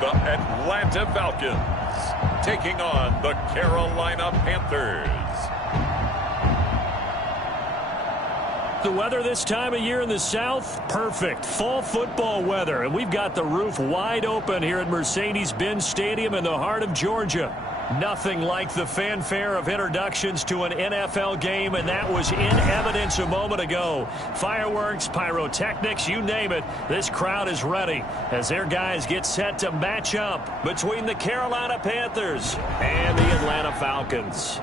the Atlanta Falcons taking on the Carolina Panthers. The weather this time of year in the South, perfect. Fall football weather. And we've got the roof wide open here at Mercedes-Benz Stadium in the heart of Georgia. Nothing like the fanfare of introductions to an NFL game, and that was in evidence a moment ago. Fireworks, pyrotechnics, you name it. This crowd is ready as their guys get set to match up between the Carolina Panthers and the Atlanta Falcons.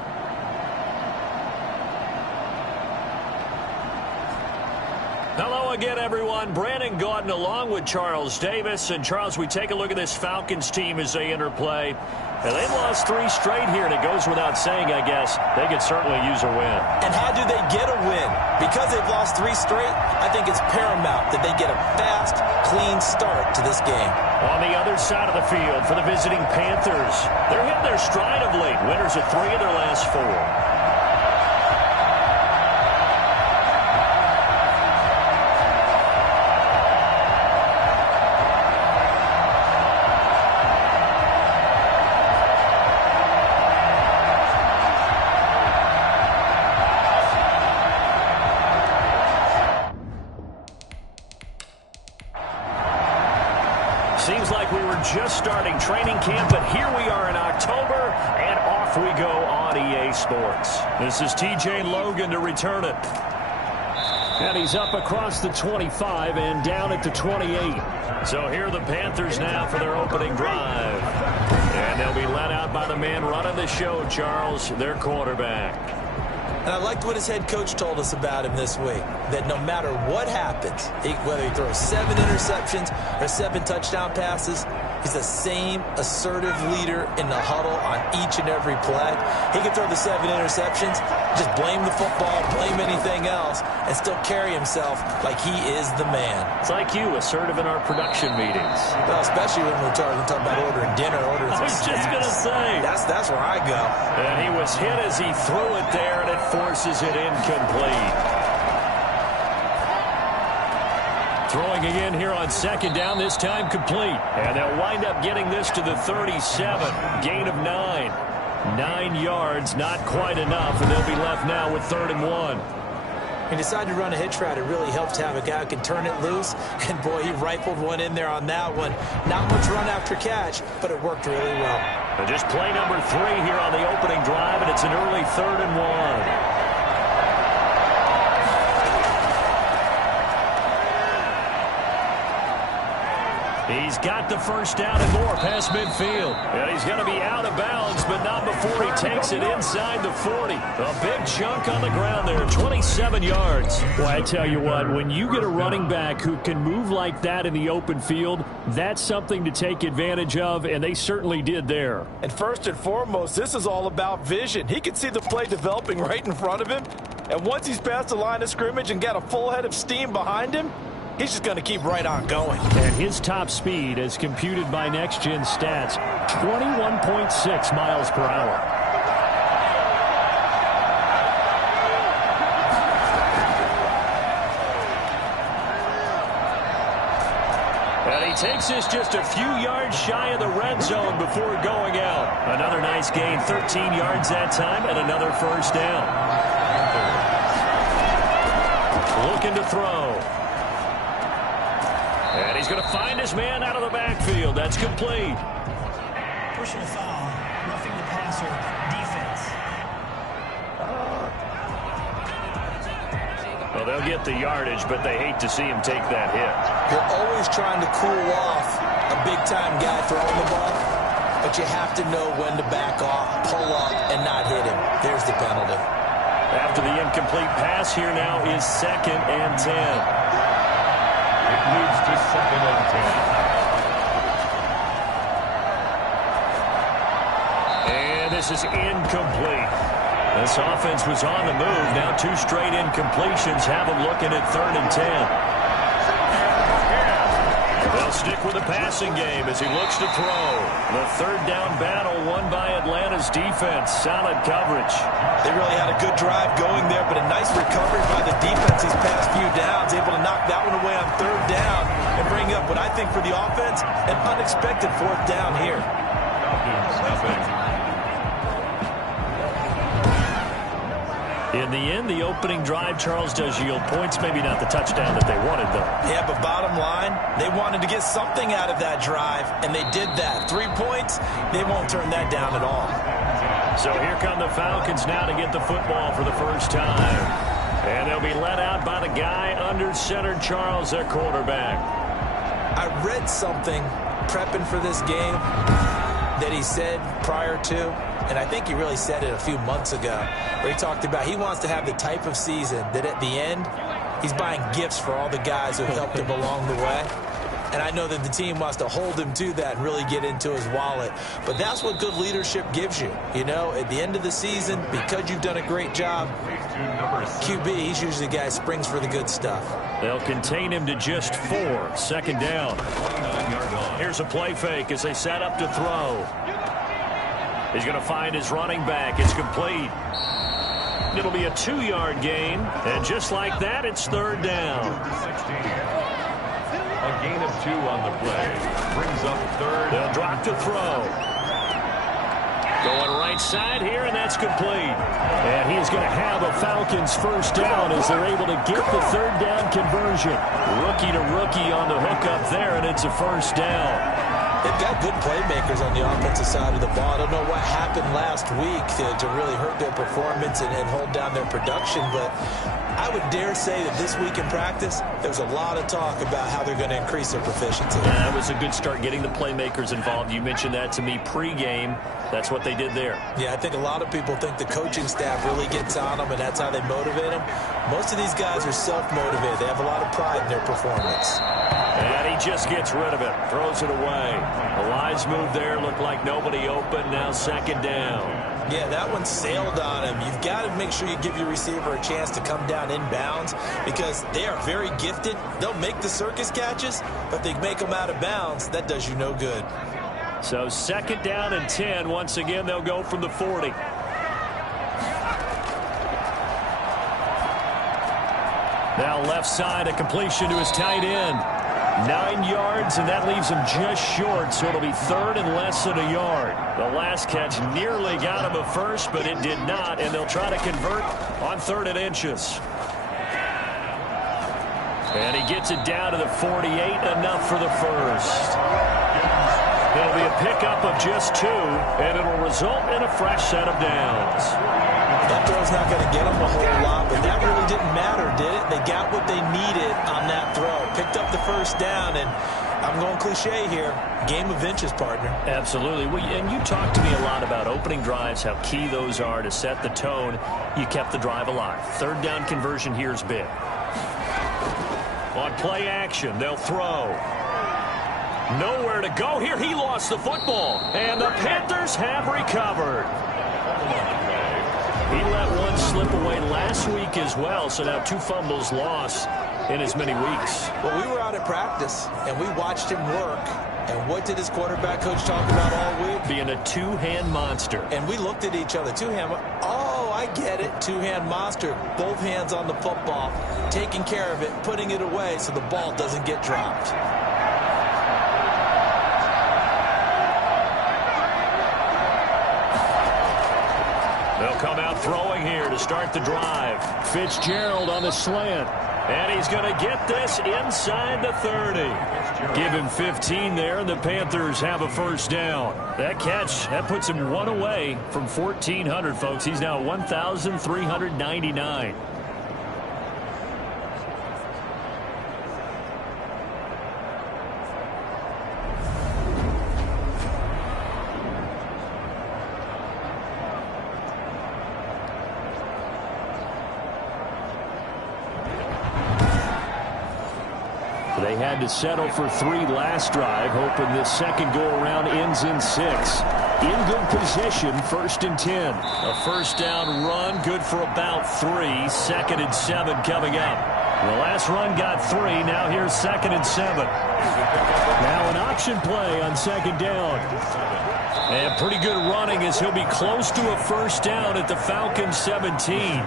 Hello again, everyone. Brandon Gaudin along with Charles Davis. And, Charles, we take a look at this Falcons team as they interplay. And they've lost 3 straight here, and it goes without saying, I guess, they could certainly use a win. And how do they get a win? Because they've lost 3 straight, I think it's paramount that they get a fast, clean start to this game. On the other side of the field for the visiting Panthers, they're hitting their stride of late. Winners of 3 of their last 4. Seems like we were just starting training camp, but here we are in October, and off we go on EA Sports. This is TJ Logan to return it. And he's up across the 25 and down at the 28. So here are the Panthers now for their opening drive. And they'll be led out by the man running the show, Charles, their quarterback. And I liked what his head coach told us about him this week, that no matter what happens, whether he throws 7 interceptions or 7 touchdown passes, he's the same assertive leader in the huddle on each and every play. He can throw the 7 interceptions, just blame the football, blame anything else, and still carry himself like he is the man. It's like you, assertive in our production meetings. Well, especially when we're talking about ordering dinner, ordering some snacks. I was just going to say. That's where I go. And he was hit as he threw it there, and it forces it incomplete. Throwing again here on second down, this time complete. And they'll wind up getting this to the 37. Gain of 9. 9 yards, not quite enough, and they'll be left now with 3rd and 1. He decided to run a hitch route. It really helps to have a guy who can turn it loose. And, boy, he rifled one in there on that one. Not much run after catch, but it worked really well. And just play number 3 here on the opening drive, and it's an early 3rd and 1. He's got the first down and more past midfield. And he's going to be out of bounds, but not before he takes it inside the 40. A big chunk on the ground there, 27 yards. Well, I tell you what, when you get a running back who can move like that in the open field, that's something to take advantage of, and they certainly did there. And first and foremost, this is all about vision. He can see the play developing right in front of him, and once he's past the line of scrimmage and got a full head of steam behind him, he's just going to keep right on going. And his top speed, as computed by Next Gen Stats, 21.6 miles per hour. And he takes this just a few yards shy of the red zone before going out. Another nice gain, 13 yards that time, and another first down. Looking to throw. And he's going to find his man out of the backfield. That's complete. Personal foul, roughing the passer, defense. Well, they'll get the yardage, but they hate to see him take that hit. You're always trying to cool off a big-time guy throwing the ball, but you have to know when to back off, pull up, and not hit him. There's the penalty. After the incomplete pass, here now is 2nd and 10. Moves to 2nd and 10. And this is incomplete. This offense was on the move. Now 2 straight incompletions have them looking at 3rd and 10. They'll They'll stick with the passing game as he looks to throw. The third down battle won by Atlanta's defense. Solid coverage. They really had a good drive going there, but a nice recovery by the defense these past few downs, able to knock that one away on third down and bring up what I think for the offense, an unexpected fourth down here. In the end, the opening drive, Charles, does yield points. Maybe not the touchdown that they wanted, though. Yeah, but bottom line, they wanted to get something out of that drive, and they did that. 3 points, they won't turn that down at all. So here come the Falcons now to get the football for the first time. And they'll be led out by the guy under center, Charles, their quarterback. I read something prepping for this game that he said prior to, and I think he really said it a few months ago, where he talked about he wants to have the type of season that at the end, he's buying gifts for all the guys who helped him along the way. And I know that the team wants to hold him to that and really get into his wallet. But that's what good leadership gives you. You know, at the end of the season, because you've done a great job, QB, he's usually the guy who springs for the good stuff. They'll contain him to just 4. Second down. Here's a play fake as they set up to throw. He's going to find his running back. It's complete. It'll be a 2-yard gain. And just like that, it's third down. A gain of 2 on the play. Brings up third. They'll drop to throw. Going right side here, and that's complete. And he is going to have a Falcons first down as they're able to get the third down conversion. Rookie to rookie on the hook up there, and it's a first down. They've got good playmakers on the offensive side of the ball. I don't know what happened last week to really hurt their performance and hold down their production, but I would dare say that this week in practice, there's a lot of talk about how they're going to increase their proficiency. Yeah, that was a good start getting the playmakers involved. You mentioned that to me pregame. That's what they did there. Yeah, I think a lot of people think the coaching staff really gets on them, and that's how they motivate them. Most of these guys are self-motivated. They have a lot of pride in their performance. And he just gets rid of it, throws it away. The lines move there, look like nobody open, now second down. Yeah, that one sailed on him. You've got to make sure you give your receiver a chance to come down inbounds because they are very gifted. They'll make the circus catches, but they make them out of bounds. That does you no good. So second down and 10. Once again, they'll go from the 40. Now left side, a completion to his tight end. 9 yards, and that leaves him just short, so it'll be third and less than a yard. The last catch nearly got him a first, but it did not, and they'll try to convert on 3rd and inches. And he gets it down to the 48, enough for the first. It'll be a pickup of just 2, and it'll result in a fresh set of downs. That throw's not going to get them a whole lot, but that really didn't matter, did it? They got what they needed on that throw. Picked up the first down, and I'm going cliche here. Game of inches, partner. Absolutely. Well, and you talked to me a lot about opening drives, how key those are to set the tone. You kept the drive alive. Third down conversion here is big. On play action, they'll throw. Nowhere to go here. He lost the football, and the Panthers have recovered. He let one slip away last week as well, so now 2 fumbles lost in as many weeks. Well, we were out at practice, and we watched him work. And what did his quarterback coach talk about all week? Being a 2-hand monster. And we looked at each other. 2-hand. Oh, I get it. 2-hand monster. Both hands on the football, taking care of it, putting it away so the ball doesn't get dropped. They'll come out throwing here to start the drive. Fitzgerald on the slant. And he's going to get this inside the 30. Give him 15 there, and the Panthers have a first down. That catch, that puts him 1 away from 1,400, folks. He's now 1,399. They had to settle for 3 last drive, hoping this second go-around ends in 6. In good position, 1st and 10. A first down run, good for about 3. 2nd and 7 coming up. The last run got 3. Now here's 2nd and 7. Now an option play on second down. And pretty good running as he'll be close to a first down at the Falcons 17.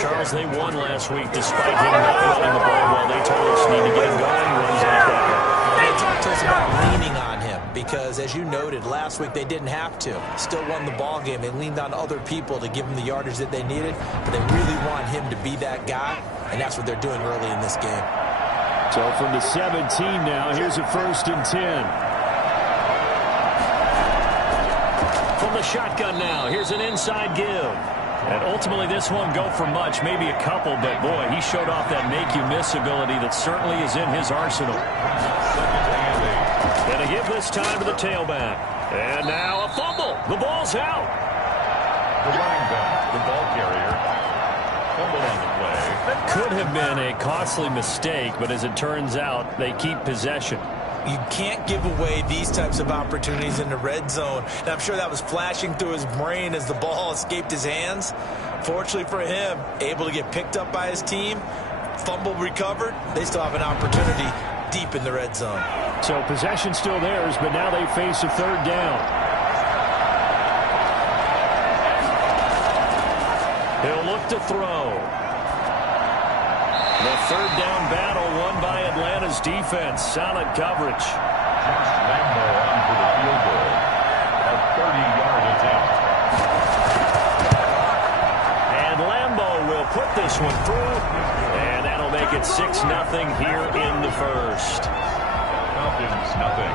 Charles, they won last week despite him not running the ball well. They told us need to get him going. Runs like that. They talked to us about leaning on him because, as you noted, last week they didn't have to. Still won the ball game. They leaned on other people to give them the yardage that they needed, but they really want him to be that guy, and that's what they're doing early in this game. So from the 17 now, here's a 1st and 10. From the shotgun now, here's an inside give. And ultimately, this won't go for much, maybe a couple, but boy, he showed off that make-you-miss ability that certainly is in his arsenal. Gonna give this time to the tailback. And now a fumble. The ball's out. The running back, the ball carrier, fumble on the play. That could have been a costly mistake, but as it turns out, they keep possession. You can't give away these types of opportunities in the red zone. And I'm sure that was flashing through his brain as the ball escaped his hands. Fortunately for him, able to get picked up by his team, fumble recovered. They still have an opportunity deep in the red zone. So possession still theirs, but now they face a third down. He'll look to throw. The third down battle won by Atlanta's defense. Solid coverage. Josh Lambo on for the field goal. A 30-yard attempt. And Lambo will put this one through. And that'll make it 6-0 here in the first. Falcons, nothing.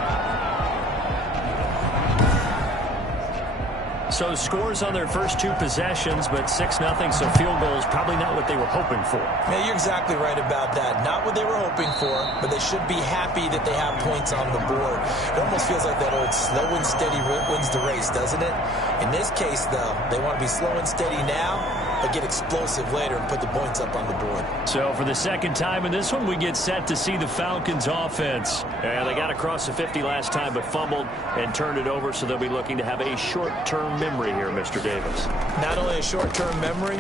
So scores on their first 2 possessions, but 6-0, so field goals probably not what they were hoping for. Yeah, you're exactly right about that. Not what they were hoping for, but they should be happy that they have points on the board. It almost feels like that old slow and steady wins the race, doesn't it? In this case, though, they want to be slow and steady now, but get explosive later and put the points up on the board. So for the second time in this one, we get set to see the Falcons offense. Yeah, they got across the 50 last time, but fumbled and turned it over, so they'll be looking to have a short-term memory here, Mr. Davis. Not only a short-term memory,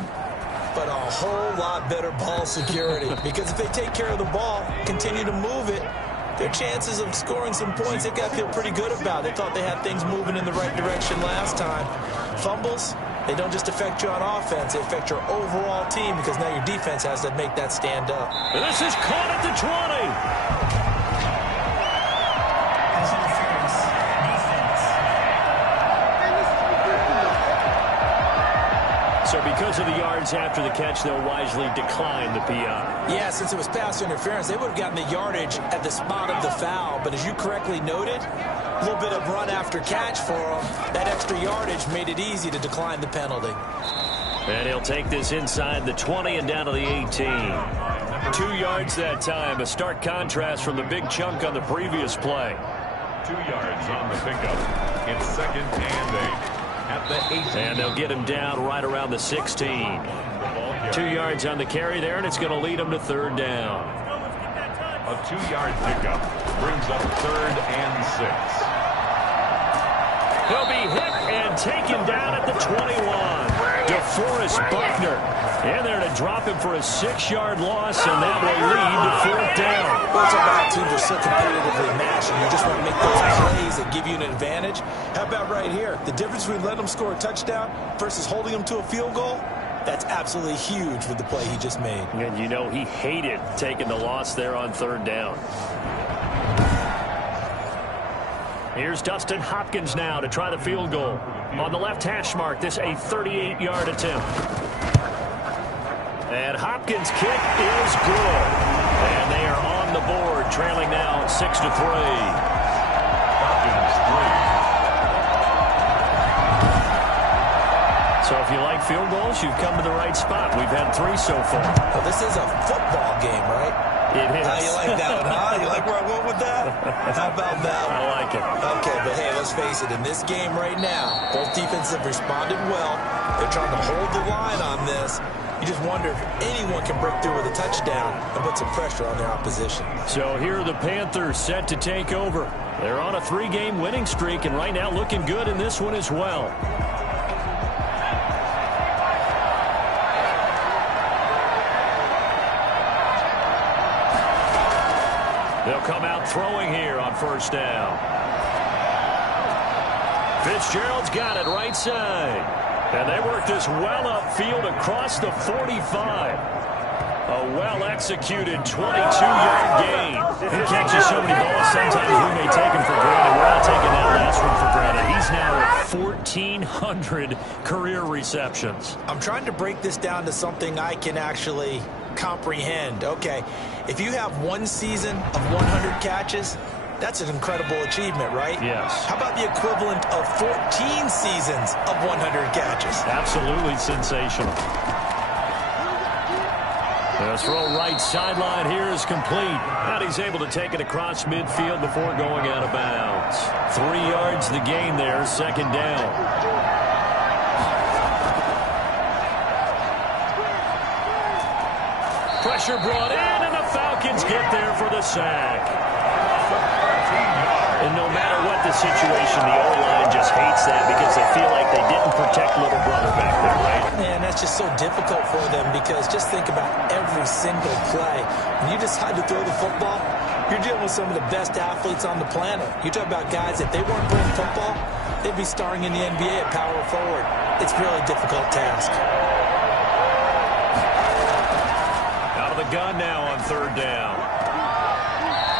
but a whole lot better ball security. Because if they take care of the ball, continue to move it, their chances of scoring some points, they've got to feel pretty good about. They thought they had things moving in the right direction last time. Fumbles, they don't just affect you on offense, they affect your overall team because now your defense has to make that stand up. And this is caught at the 20. Pass interference. Defense. So because of the yards after the catch, they'll wisely decline the PI. Yeah, since it was pass interference, they would have gotten the yardage at the spot of the foul. But as you correctly noted, a little bit of run after catch for them. That extra yardage made it easy to decline the penalty. And he'll take this inside the 20 and down to the 18. 2 yards that time. A stark contrast from the big chunk on the previous play. 2 yards on the pickup. It's 2nd and 8. At the 18. And they'll get him down right around the 16. 2 yards on the carry there, and it's going to lead him to third down. A 2-yard pickup brings up 3rd and 6. He'll be hit and taken down at the 21. DeForest Buckner in there to him for a 6-yard loss, and that will lead to fourth down. Both of our teams are so competitively matched, and you just want to make those plays that give you an advantage. How about right here? The difference between letting them score a touchdown versus holding them to a field goal, that's absolutely huge with the play he just made. And you know he hated taking the loss there on third down. Here's Dustin Hopkins now to try the field goal. On the left hash mark, this a 38-yard attempt. And Hopkins' kick is good. And they are on the board, trailing now 6-3. Hopkins 3. So if you like field goals, you've come to the right spot. We've had 3 so far. Well, this is a football game, right? It is. How you like that one, huh? You like where I went with that? How about that one? I like it. Okay, but hey, let's face it. In this game right now, both defenses have responded well. They're trying to hold the line on this. You just wonder if anyone can break through with a touchdown and put some pressure on their opposition. So here are the Panthers set to take over. They're on a 3-game winning streak, and right now looking good in this one as well. They'll come out throwing here on first down. Fitzgerald's got it right side. And they work this well upfield across the 45. A well-executed 22-yard gain. He catches so many balls, sometimes we may take him for granted. We're not taking that last one for granted. He's now at 1,400 career receptions. I'm trying to break this down to something I can actually comprehend. Okay, if you have one season of 100 catches, that's an incredible achievement, right? Yes. How about the equivalent of 14 seasons of 100 catches? Absolutely sensational. The throw right sideline here is complete. And he's able to take it across midfield before going out of bounds. 3 yards the gain there, second down. Pressure brought in, and the Falcons get there for the sack. And no matter what the situation, the O-line just hates that because they feel like they didn't protect little brother back there, right? Man, that's just so difficult for them because just think about every single play. When you decide to throw the football, you're dealing with some of the best athletes on the planet. You talk about guys, if they weren't playing football, they'd be starring in the NBA at power forward. It's a really difficult task. Out of the gun now on third down.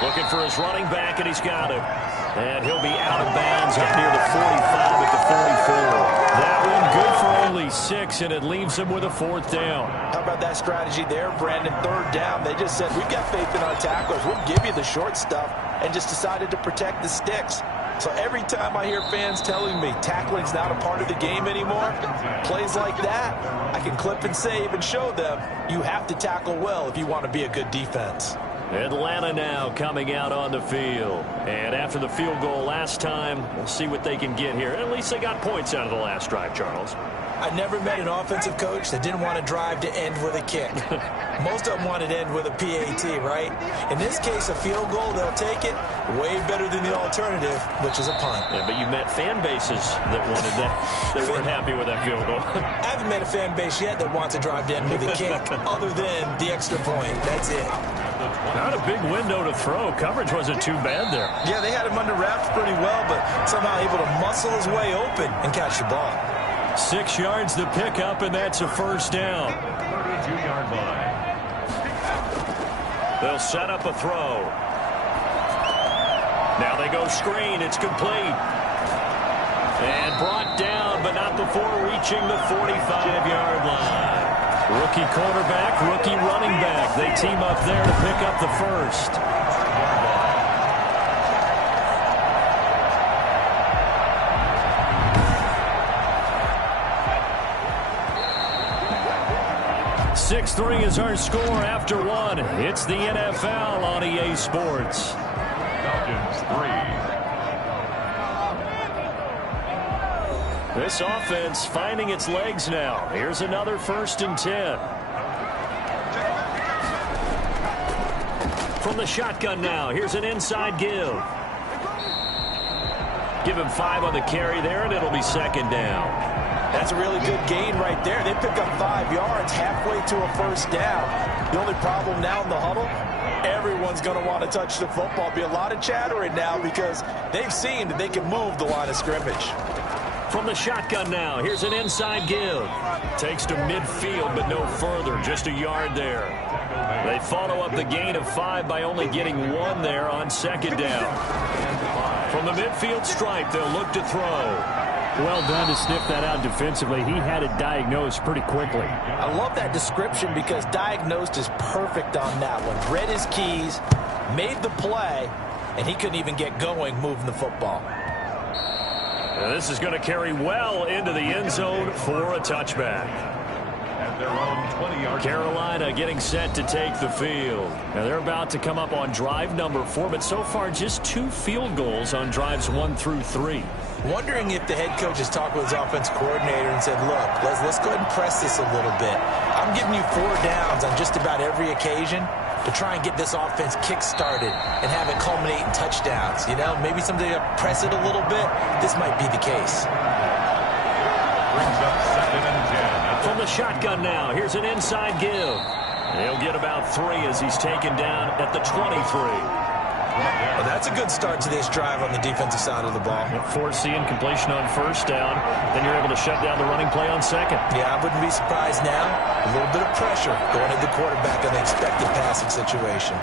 Looking for his running back, and he's got him. And he'll be out of bounds up near the 45 at the 44. That one good for only 6, and it leaves him with a 4th down. How about that strategy there, Brandon? Third down. They just said, we've got faith in our tacklers. We'll give you the short stuff, and just decided to protect the sticks. So every time I hear fans telling me tackling's not a part of the game anymore, plays like that, I can clip and save and show them you have to tackle well if you want to be a good defense. Atlanta now coming out on the field. And after the field goal last time, we'll see what they can get here. At least they got points out of the last drive, Charles. I never met an offensive coach that didn't want to drive to end with a kick. Most of them wanted to end with a PAT, right? In this case, a field goal, they'll take it. Way better than the alternative, which is a punt. Yeah, but you met fan bases that wanted that. They weren't happy with that field goal. I haven't met a fan base yet that wants to drive to end with a kick, other than the extra point. That's it. Not a big window to throw. Coverage wasn't too bad there. Yeah, they had him under wraps pretty well, but somehow able to muscle his way open and catch the ball. 6 yards to pick up, and that's a first down. 32-yard line. They'll set up a throw. Now they go screen. It's complete. And brought down, but not before reaching the 45-yard line. Rookie quarterback, rookie running back. They team up there to pick up the first. .6-3 is our score after one. It's the NFL on EA Sports. Falcons 3. This offense finding its legs now. Here's another 1st and 10. From the shotgun now. Here's an inside give. Give him 5 on the carry there, and it'll be second down. That's a really good gain right there. They pick up 5 yards halfway to a first down. The only problem now in the huddle, everyone's going to want to touch the football. Be a lot of chattering now because they've seen that they can move the line of scrimmage. From the shotgun now, here's an inside give. Takes to midfield, but no further, just a yard there. They follow up the gain of 5 by only getting 1 there on second down. From the midfield stripe, they'll look to throw. Well done to sniff that out defensively. He had it diagnosed pretty quickly. I love that description because diagnosed is perfect on that one. Read his keys, made the play, and he couldn't even get going moving the football. Now this is going to carry well into the end zone for a touchback. At their own 20-yard. Carolina getting set to take the field. Now they're about to come up on drive number 4, but so far just 2 field goals on drives 1 through 3. Wondering if the head coach has talked with his offense coordinator and said, look, let's go ahead and press this a little bit. I'm giving you 4 downs on just about every occasion to try and get this offense kick-started and have it culminate in touchdowns. You know, maybe someday to press it a little bit. This might be the case. Brings up 2nd and 10. From the shotgun now, here's an inside give. He'll get about 3 as he's taken down at the 23. Well, that's a good start to this drive on the defensive side of the ball. Forcing completion on first down. Then you're able to shut down the running play on second. Yeah, I wouldn't be surprised now. A little bit of pressure going at the quarterback on the expected passing situation.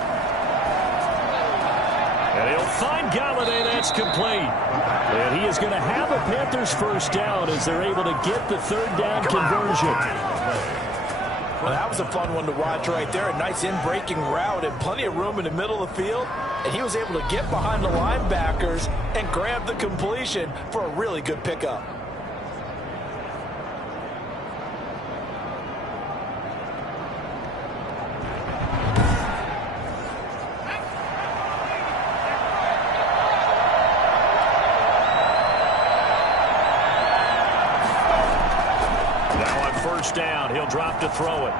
And he'll find Galladay. That's complete. And he is going to have a Panthers first down as they're able to get the third down conversion. Well, that was a fun one to watch right there. A nice in-breaking route and plenty of room in the middle of the field. And he was able to get behind the linebackers and grab the completion for a really good pickup. Down. He'll drop to throw it.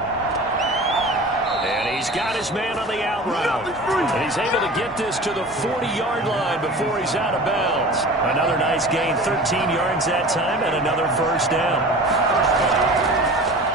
And he's got his man on the out route. And he's able to get this to the 40-yard line before he's out of bounds. Another nice gain, 13 yards that time, and another first down.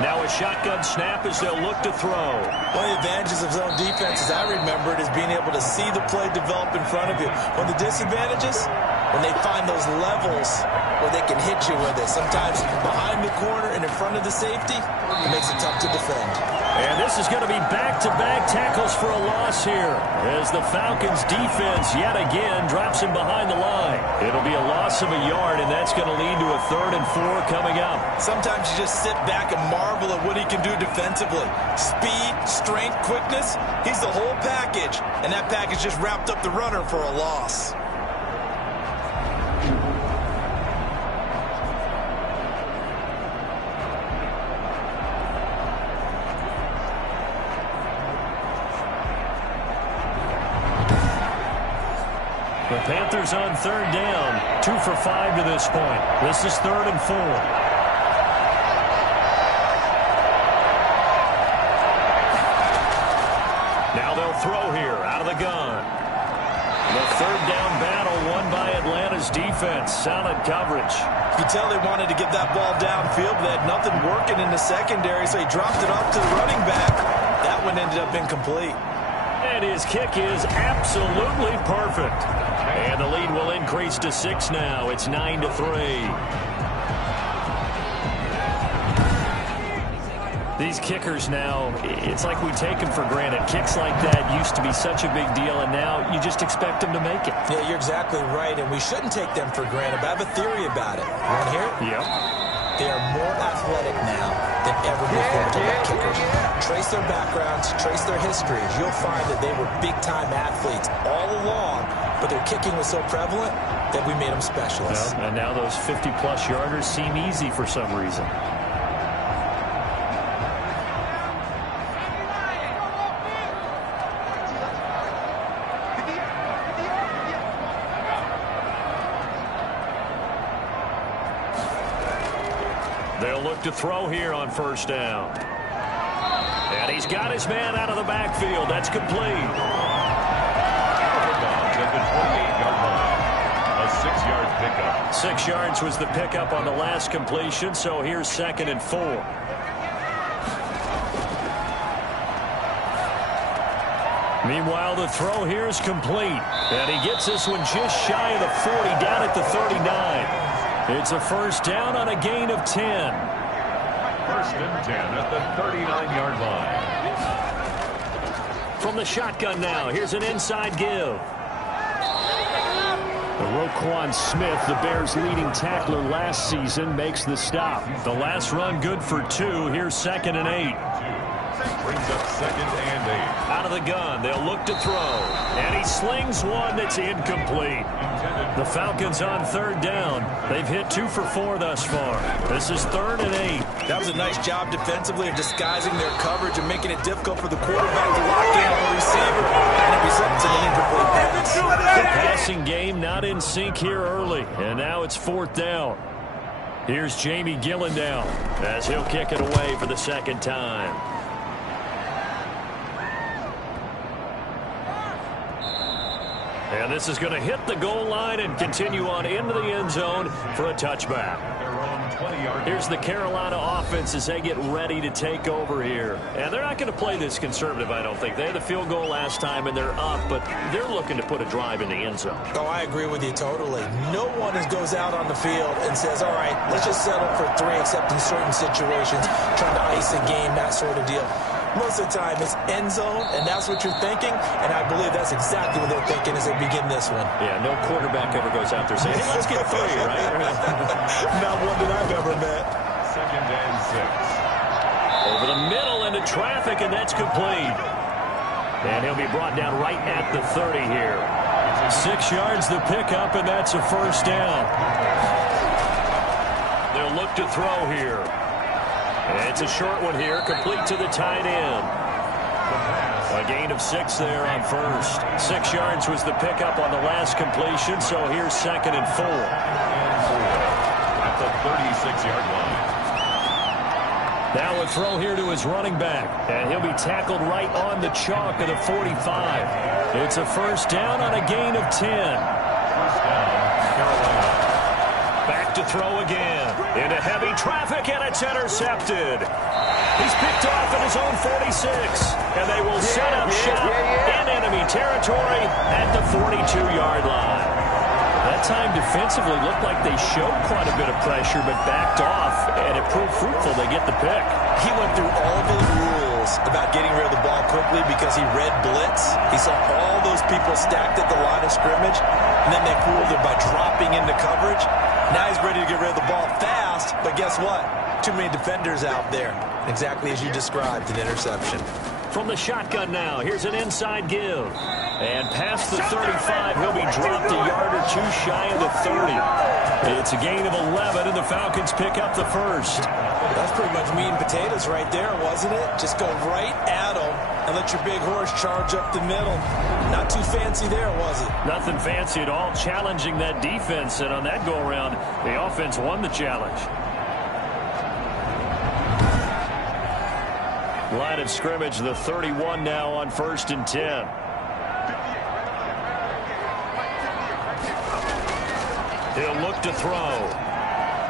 Now a shotgun snap as they'll look to throw. One of the advantages of zone defense, as I remember it, is being able to see the play develop in front of you. One of the disadvantages, when they find those levels where they can hit you with it. Sometimes behind the corner and in front of the safety, it makes it tough to defend. And this is going to be back-to-back tackles for a loss here as the Falcons' defense yet again drops him behind the line. It'll be a loss of a yard, and that's going to lead to a 3rd and 4 coming up. Sometimes you just sit back and marvel at what he can do defensively. Speed, strength, quickness, he's the whole package, and that package just wrapped up the runner for a loss. The Panthers on 3rd down, 2 for 5 to this point. This is 3rd and 4. Now they'll throw here out of the gun. The 3rd down battle won by Atlanta's defense. Solid coverage. You tell they wanted to get that ball downfield, but they had nothing working in the secondary, so he dropped it off to the running back. That one ended up incomplete. And his kick is absolutely perfect. And the lead will increase to 6 now. It's 9-3. These kickers now, it's like we take them for granted. Kicks like that used to be such a big deal, and now you just expect them to make it. Yeah, you're exactly right, and we shouldn't take them for granted, but I have a theory about it. You want to hear it? Yep. They are more athletic now than ever before to make kickers. Trace their backgrounds, trace their histories. You'll find that they were big-time athletes all along, but their kicking was so prevalent that we made them specialists. Well, and now those 50-plus yarders seem easy for some reason. They'll look to throw here on 1st down. And he's got his man out of the backfield. That's complete. At the 28-yard line. A 6-yard pickup. 6 yards was the pickup on the last completion, so here's 2nd and 4. Meanwhile, the throw here is complete. And he gets this one just shy of the 40, down at the 39. It's a 1st down on a gain of 10. 1st and 10 at the 39-yard line. From the shotgun now, here's an inside give. Roquan Smith, the Bears' leading tackler last season, makes the stop. The last run good for 2. Here's 2nd and 8. Brings up 2nd and 8. Out of the gun, they'll look to throw. And he slings one that's incomplete. The Falcons on 3rd down. They've hit 2 for 4 thus far. This is 3rd and 8. That was a nice job defensively of disguising their coverage and making it difficult for the quarterback to lock in on the receiver. And it results in an incomplete pass. The passing game not in sync here early. And now it's 4th down. Here's Jamie Gillen down as he'll kick it away for the 2nd time. And this is going to hit the goal line and continue on into the end zone for a touchback. Here's the Carolina offense as they get ready to take over here. And they're not going to play this conservative, I don't think. They had the field goal last time, and they're up, but they're looking to put a drive in the end zone. Oh, I agree with you totally. No one goes out on the field and says, all right, let's just settle for 3, except in certain situations, trying to ice a game, that sort of deal. Most of the time, it's end zone, and that's what you're thinking, and I believe that's exactly what they're thinking as they begin this one. Yeah, no quarterback ever goes out there saying, hey, let's get 3, right? Not one that I've ever met. 2nd and 6. Over the middle into traffic, and that's complete. And he'll be brought down right at the 30 here. 6 yards the pickup, and that's a first down. They'll look to throw here. It's a short one here, complete to the tight end. A gain of 6 there on first. 6 yards was the pickup on the last completion, so here's 2nd and 4. At the 36-yard line. Now a throw here to his running back, and he'll be tackled right on the chalk of the 45. It's a first down on a gain of 10. First down, Carolina. Back to throw again. Into heavy traffic, and it's intercepted. He's picked off at his own 46, and they will set up shop in enemy territory at the 42-yard line. That time defensively looked like they showed quite a bit of pressure, but backed off, and it proved fruitful. They get the pick. He went through all those rules about getting rid of the ball quickly because he read blitz. He saw all those people stacked at the line of scrimmage, and then they fooled him by dropping into coverage. Now he's ready to get rid of the ball fast, but guess what? Too many defenders out there. Exactly as you described, an interception. From the shotgun now, here's an inside give. And past the 35, he'll be dropped a yard or 2 shy of the 30. It's a gain of 11, and the Falcons pick up the first. That's pretty much meat and potatoes right there, wasn't it? Just go right at them and let your big horse charge up the middle. Not too fancy there, was it? Nothing fancy at all, challenging that defense, and on that go-around, the offense won the challenge. Line of scrimmage, the 31 now on 1st and 10. He'll look to throw.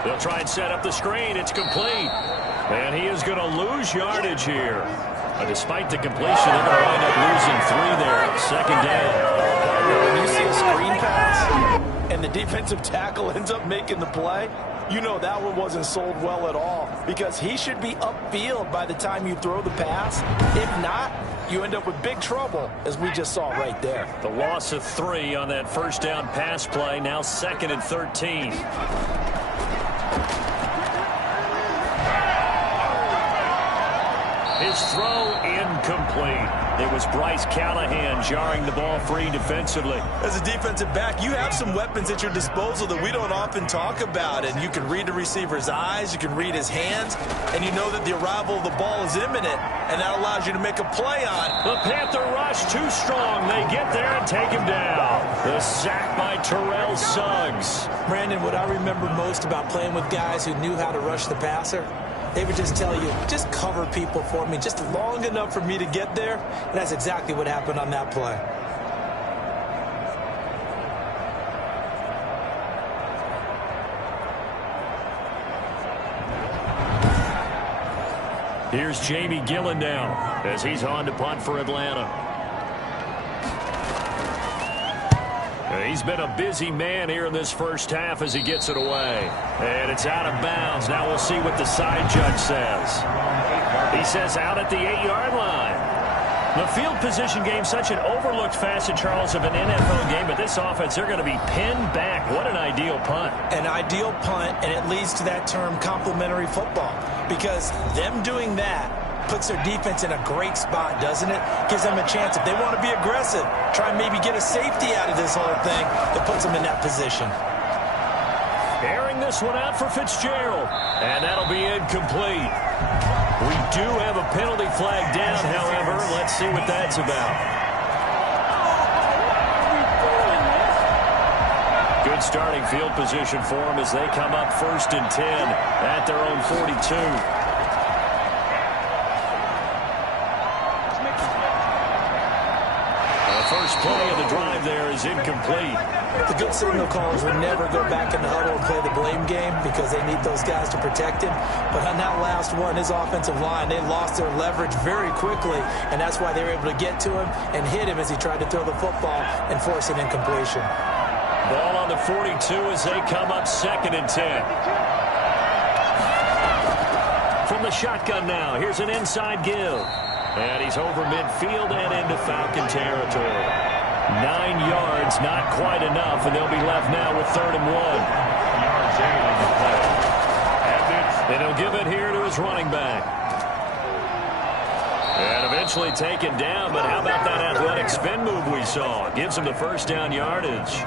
They'll try and set up the screen. It's complete. And he is going to lose yardage here. Despite the completion, they're going to wind up losing 3 there. 2nd down. When you see a screen pass and the defensive tackle ends up making the play, you know that one wasn't sold well at all, because he should be upfield by the time you throw the pass. If not, you end up with big trouble, as we just saw right there. The loss of 3 on that first down pass play, now 2nd and 13. His throw incomplete. It was Bryce Callahan jarring the ball free defensively. As a defensive back, you have some weapons at your disposal that we don't often talk about. And you can read the receiver's eyes, you can read his hands, and you know that the arrival of the ball is imminent, and that allows you to make a play on it. The Panther rush too strong. They get there and take him down. The sack by Terrell Suggs. Brandon, what I remember most about playing with guys who knew how to rush the passer, they would just tell you, just cover people for me, just long enough for me to get there. And that's exactly what happened on that play. Here's Jamie Gillen now as he's on to punt for Atlanta. He's been a busy man here in this first half as he gets it away. And it's out of bounds. Now we'll see what the side judge says. He says out at the 8-yard line. The field position game, such an overlooked facet, Charles, of an NFL game, but this offense, they're going to be pinned back. What an ideal punt. An ideal punt, and it leads to that term complementary football, because them doing that puts their defense in a great spot, doesn't it? Gives them a chance. If they want to be aggressive, try and maybe get a safety out of this whole thing, that puts them in that position. Airing this one out for Fitzgerald, and that'll be incomplete. We do have a penalty flag down, however. Let's see what that's about. Good starting field position for them as they come up 1st and 10 at their own 42. first play of the drive there is incomplete. The good signal callers would never go back in the huddle and play the blame game because they need those guys to protect him. But on that last one, his offensive line, they lost their leverage very quickly, and that's why they were able to get to him and hit him as he tried to throw the football and force an incompletion. Ball on the 42 as they come up 2nd and 10. From the shotgun now, here's an inside give. And he's over midfield and into Falcon territory. 9 yards, not quite enough, and they'll be left now with 3rd and 1. And he'll give it here to his running back. And eventually taken down, but how about that athletic spin move we saw? Gives them the first down yardage.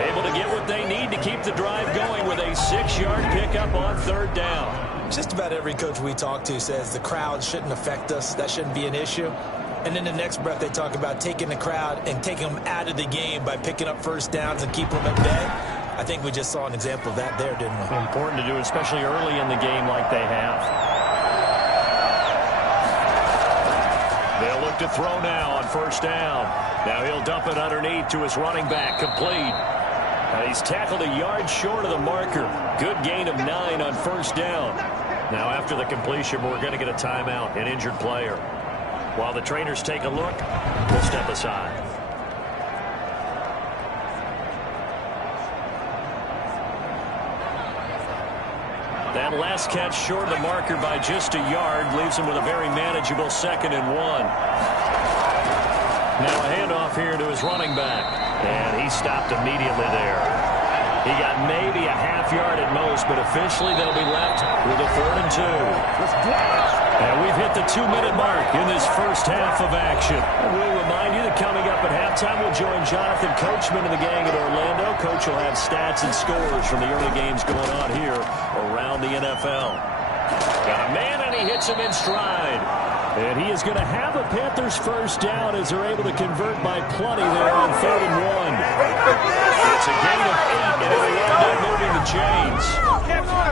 Able to get what they need to keep the drive going with a 6-yard pickup on 3rd down. Just about every coach we talk to says the crowd shouldn't affect us. That shouldn't be an issue. And in the next breath, they talk about taking the crowd and taking them out of the game by picking up first downs and keeping them at bay. I think we just saw an example of that there, didn't we? Important to do, especially early in the game like they have. They'll look to throw now on 1st down. Now he'll dump it underneath to his running back, complete. He's tackled a yard short of the marker. Good gain of 9 on 1st down. Now after the completion, we're going to get a timeout, an injured player. While the trainers take a look, we'll step aside. That last catch short of the marker by just a yard leaves him with a very manageable 2nd and 1. Now a handoff here to his running back. And he stopped immediately there. He got maybe a half yard at most, but officially they'll be left with a 3rd and 2. And we've hit the 2-minute mark in this first half of action. And we'll remind you that coming up at halftime, we'll join Jonathan Coachman and the gang at Orlando. Coach will have stats and scores from the early games going on here around the NFL. Got a man, and he hits him in stride. And he is going to have a Panthers first down as they're able to convert by plenty there on 3rd and 1. It's a gain of 8, and it'll wind up moving the chains.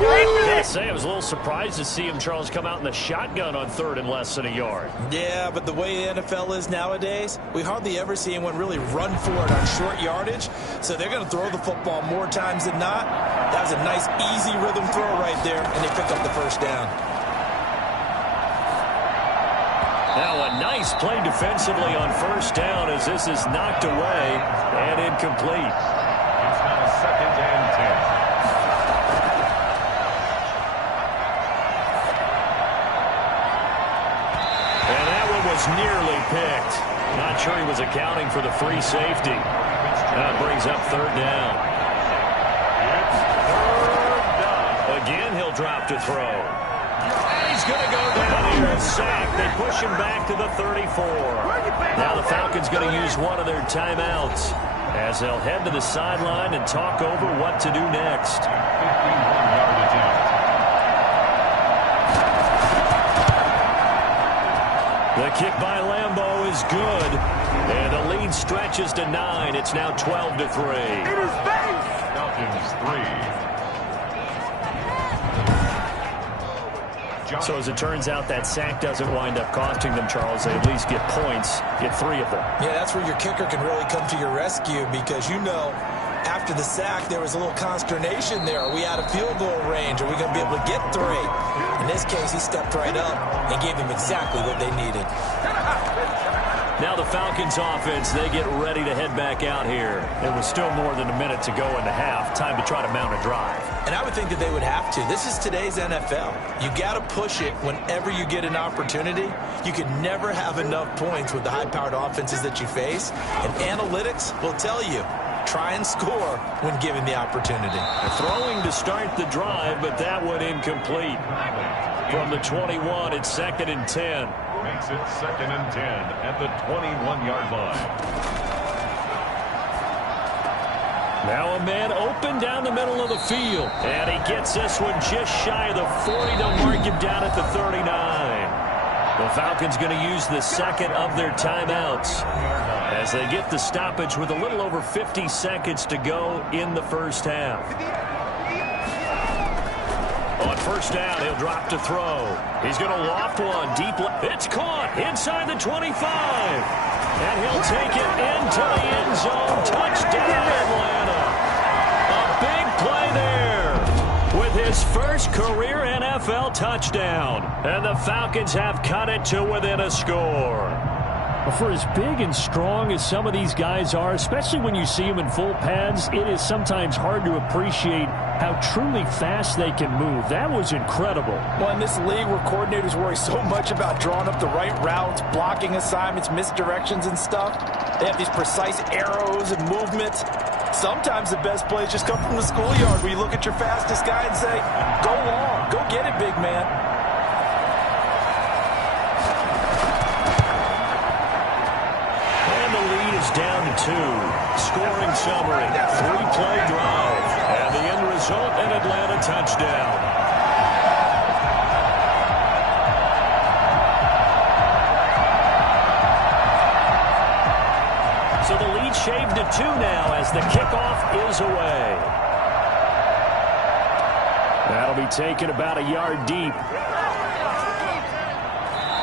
Gotta say, I was a little surprised to see him, Charles, come out in the shotgun on 3rd and less than a yard. Yeah, but the way the NFL is nowadays, we hardly ever see anyone really run for it on short yardage. So they're going to throw the football more times than not. That was a nice, easy rhythm throw right there, and they pick up the first down. Now a nice play defensively on 1st down as this is knocked away and incomplete. It's now 2nd and 10. And that one was nearly picked. Not sure he was accounting for the free safety. That brings up 3rd down. Again, he'll drop to throw. He's going to go down here and sack. They push him back to the 34. Now the Falcons going to use one of their timeouts as they'll head to the sideline and talk over what to do next. The kick by Lambeau is good. And the lead stretches to 9. It's now 12-3. Falcons 3. So as it turns out, that sack doesn't wind up costing them, Charles. They at least get points, get 3 of them. Yeah, that's where your kicker can really come to your rescue because, you know, after the sack, there was a little consternation there. Are we out of field goal range? Are we going to be able to get 3? In this case, he stepped right up and gave them exactly what they needed. Now the Falcons offense, they get ready to head back out here. It was still more than a minute to go in the half. Time to try to mount a drive. And I would think that they would have to. This is today's NFL. You got to push it whenever you get an opportunity. You can never have enough points with the high-powered offenses that you face. And analytics will tell you, try and score when given the opportunity. Throwing to start the drive, but that one incomplete. From the 21, it's 2nd and 10. Makes it 2nd and 10 at the 21-yard line. Now a man open down the middle of the field. And he gets this one just shy of the 40 to mark him down at the 39. The Falcons going to use the 2nd of their timeouts as they get the stoppage with a little over 50 seconds to go in the first half. On 1st down, he'll drop to throw. He's going to loft one deep left. It's caught inside the 25. And he'll take it into the end zone. Touchdown, Atlanta. A big play there with his first career NFL touchdown. And the Falcons have cut it to within a score. For as big and strong as some of these guys are, especially when you see them in full pads, it is sometimes hard to appreciate how truly fast they can move. That was incredible. Well, in this league where coordinators worry so much about drawing up the right routes, blocking assignments, misdirections and stuff, they have these precise arrows and movements. Sometimes the best plays just come from the schoolyard where you look at your fastest guy and say, go long, go get it, big man. Down to 2. Scoring summary. 3-play drive. And the end result, an Atlanta touchdown. So the lead shaved to 2 now as the kickoff is away. That'll be taken about a yard deep.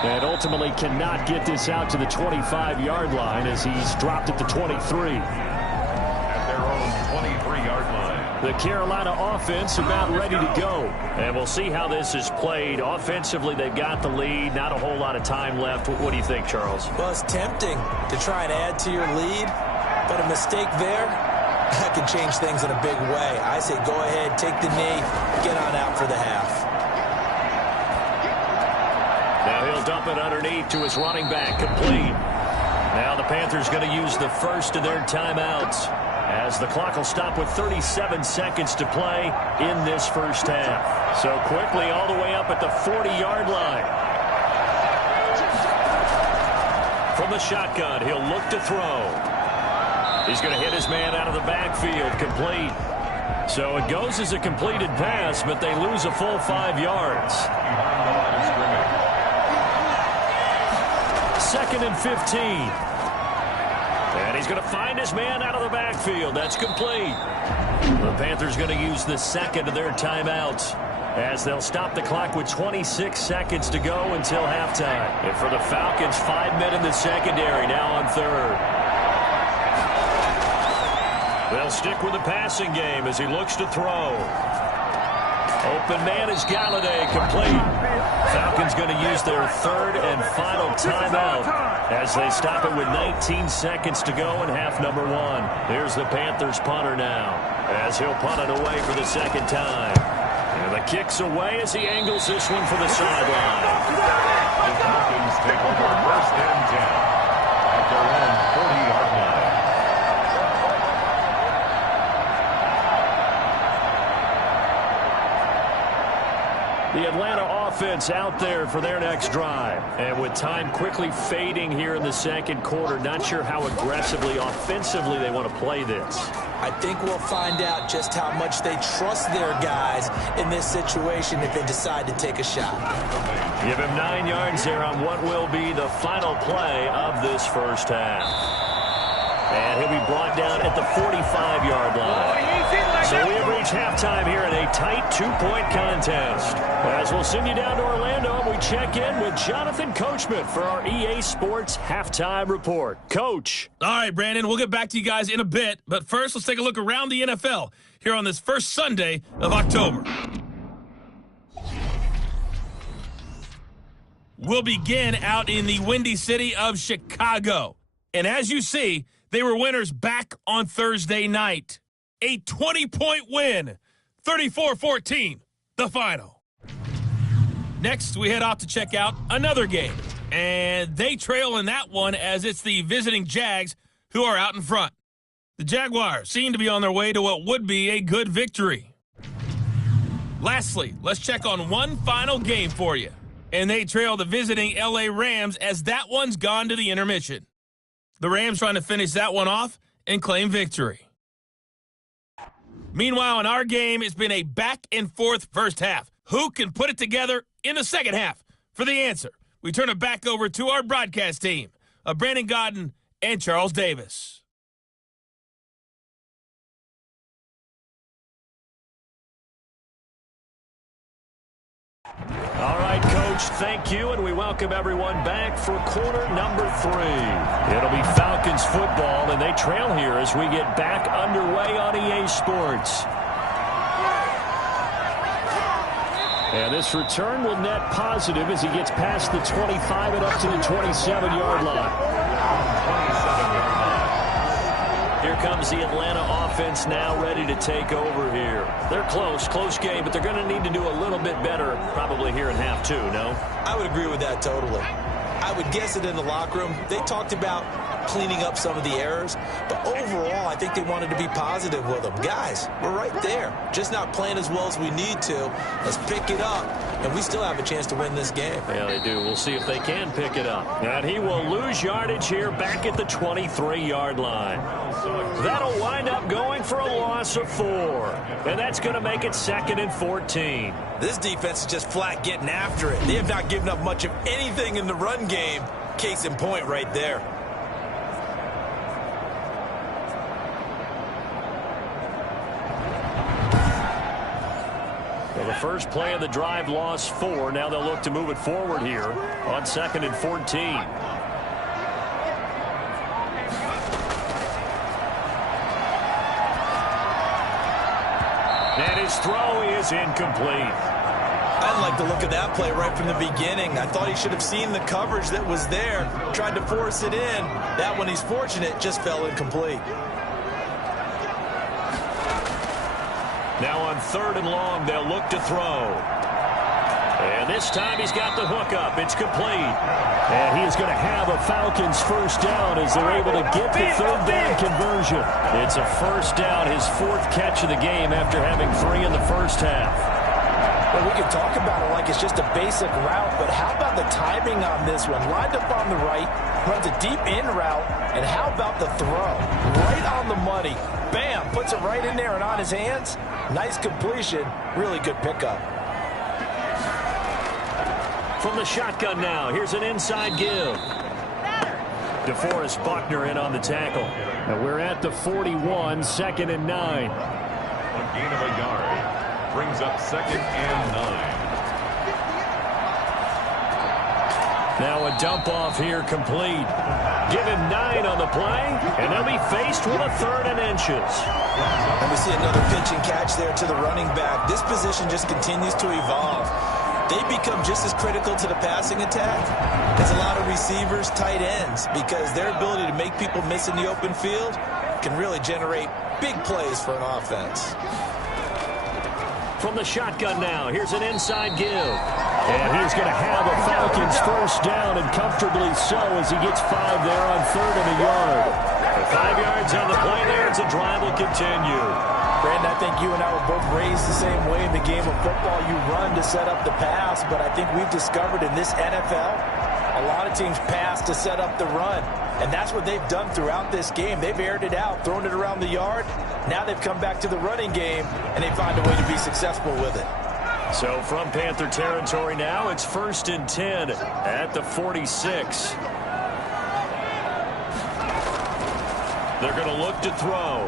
And ultimately cannot get this out to the 25-yard line as he's dropped it to 23. At their own 23-yard line. The Carolina offense about ready to go. And we'll see how this is played. Offensively, they've got the lead. Not a whole lot of time left. What do you think, Charles? Well, it's tempting to try and add to your lead, but a mistake there, that can change things in a big way. I say go ahead, take the knee, get on out for the half. Now he'll dump it underneath to his running back, complete. Now the Panthers going to use the first of their timeouts as the clock will stop with 37 seconds to play in this first half. So quickly all the way up at the 40-yard line. From the shotgun, he'll look to throw. He's going to hit his man out of the backfield, complete. So it goes as a completed pass, but they lose a full 5 yards. Behind the line of scrimmage. 2nd and 15. And he's going to find his man out of the backfield. That's complete. The Panthers going to use the second of their timeouts as they'll stop the clock with 26 seconds to go until halftime. And for the Falcons, 5 men in the secondary now on third. They'll stick with the passing game as he looks to throw. Open man is Galladay, complete. Falcons going to use their third and final timeout as they stop it with 19 seconds to go in half number 1. Here's the Panthers punter now as he'll punt it away for the second time. And the kick's away as he angles this one for the sideline. The Falcons take over 1st and 10 at their own 40-yard line. The Atlanta offense out there for their next drive. And with time quickly fading here in the second quarter, not sure how aggressively, offensively they want to play this. I think we'll find out just how much they trust their guys in this situation if they decide to take a shot. Give him 9 yards there on what will be the final play of this first half. And he'll be brought down at the 45-yard line. So we have reached halftime here in a tight 2-point contest. As we'll send you down to Orlando, and we check in with Jonathan Coachman for our EA Sports Halftime Report. Coach. All right, Brandon, we'll get back to you guys in a bit. But first, let's take a look around the NFL here on this first Sunday of October. We'll begin out in the Windy City of Chicago. And as you see, they were winners back on Thursday night. A 20-point win, 34-14, the final. Next, we head off to check out another game. And they trail in that one as it's the visiting Jags who are out in front. The Jaguars seem to be on their way to what would be a good victory. Lastly, let's check on one final game for you. And they trail the visiting LA Rams as that one's gone to the intermission. The Rams trying to finish that one off and claim victory. Meanwhile, in our game, it's been a back-and-forth first half. Who can put it together in the second half? For the answer, we turn it back over to our broadcast team of Brandon Godden and Charles Davis. All right, right, Coach. Thank you, and we welcome everyone back for quarter number 3. It'll be Falcons football, and they trail here as we get back underway on EA Sports. And this return will net positive as he gets past the 25 and up to the 27-yard line. Here comes the Atlanta offense now ready to take over here. They're close game, but they're going to need to do a little bit better probably here in half 2, no? I would agree with that totally. I would guess it in the locker room. They talked about cleaning up some of the errors, but overall, I think they wanted to be positive with them. Guys, we're right there. Just not playing as well as we need to. Let's pick it up, and we still have a chance to win this game. Yeah, they do. We'll see if they can pick it up. And he will lose yardage here back at the 23-yard line. That'll wind up going for a loss of 4. And that's going to make it 2nd and 14. This defense is just flat getting after it. They have not given up much of anything in the run game. Case in point right there. Well, the first play of the drive lost 4. Now they'll look to move it forward here on 2nd and 14. And his throw is incomplete. I didn't like the look of that play right from the beginning. I thought he should have seen the coverage that was there, tried to force it in. That one, he's fortunate, just fell incomplete. Now on 3rd and long, they'll look to throw. And this time he's got the hook up. It's complete. And he is going to have a Falcons first down as they're able to get the 3rd down conversion. It's a first down, his 4th catch of the game after having 3 in the first half. Well, we can talk about it like it's just a basic route, but how about the timing on this one? Lined up on the right, runs a deep in route, and how about the throw? Right on the money. Bam, puts it right in there and on his hands. Nice completion, really good pickup. From the shotgun now, here's an inside give. DeForest Buckner in on the tackle. And we're at the 41, 2nd and 9. A gain of a yard brings up 2nd and 9. Now a dump off here complete. Give him 9 on the play, and they'll be faced with a 3rd and inches. And we see another pitch and catch there to the running back. This position just continues to evolve. They become just as critical to the passing attack as a lot of receivers, tight ends, because their ability to make people miss in the open field can really generate big plays for an offense. From the shotgun now, here's an inside give. And he's going to have a Falcons first down, and comfortably so as he gets 5 there on 3rd and a yard. 5 yards on the play there, it's a drive will continue. Brandon, I think you and I were both raised the same way in the game of football. You run to set up the pass, but I think we've discovered in this NFL, a lot of teams pass to set up the run. And that's what they've done throughout this game. They've aired it out, thrown it around the yard. Now they've come back to the running game, and they find a way to be successful with it. So from Panther territory now, it's 1st and 10 at the 46. They're going to look to throw.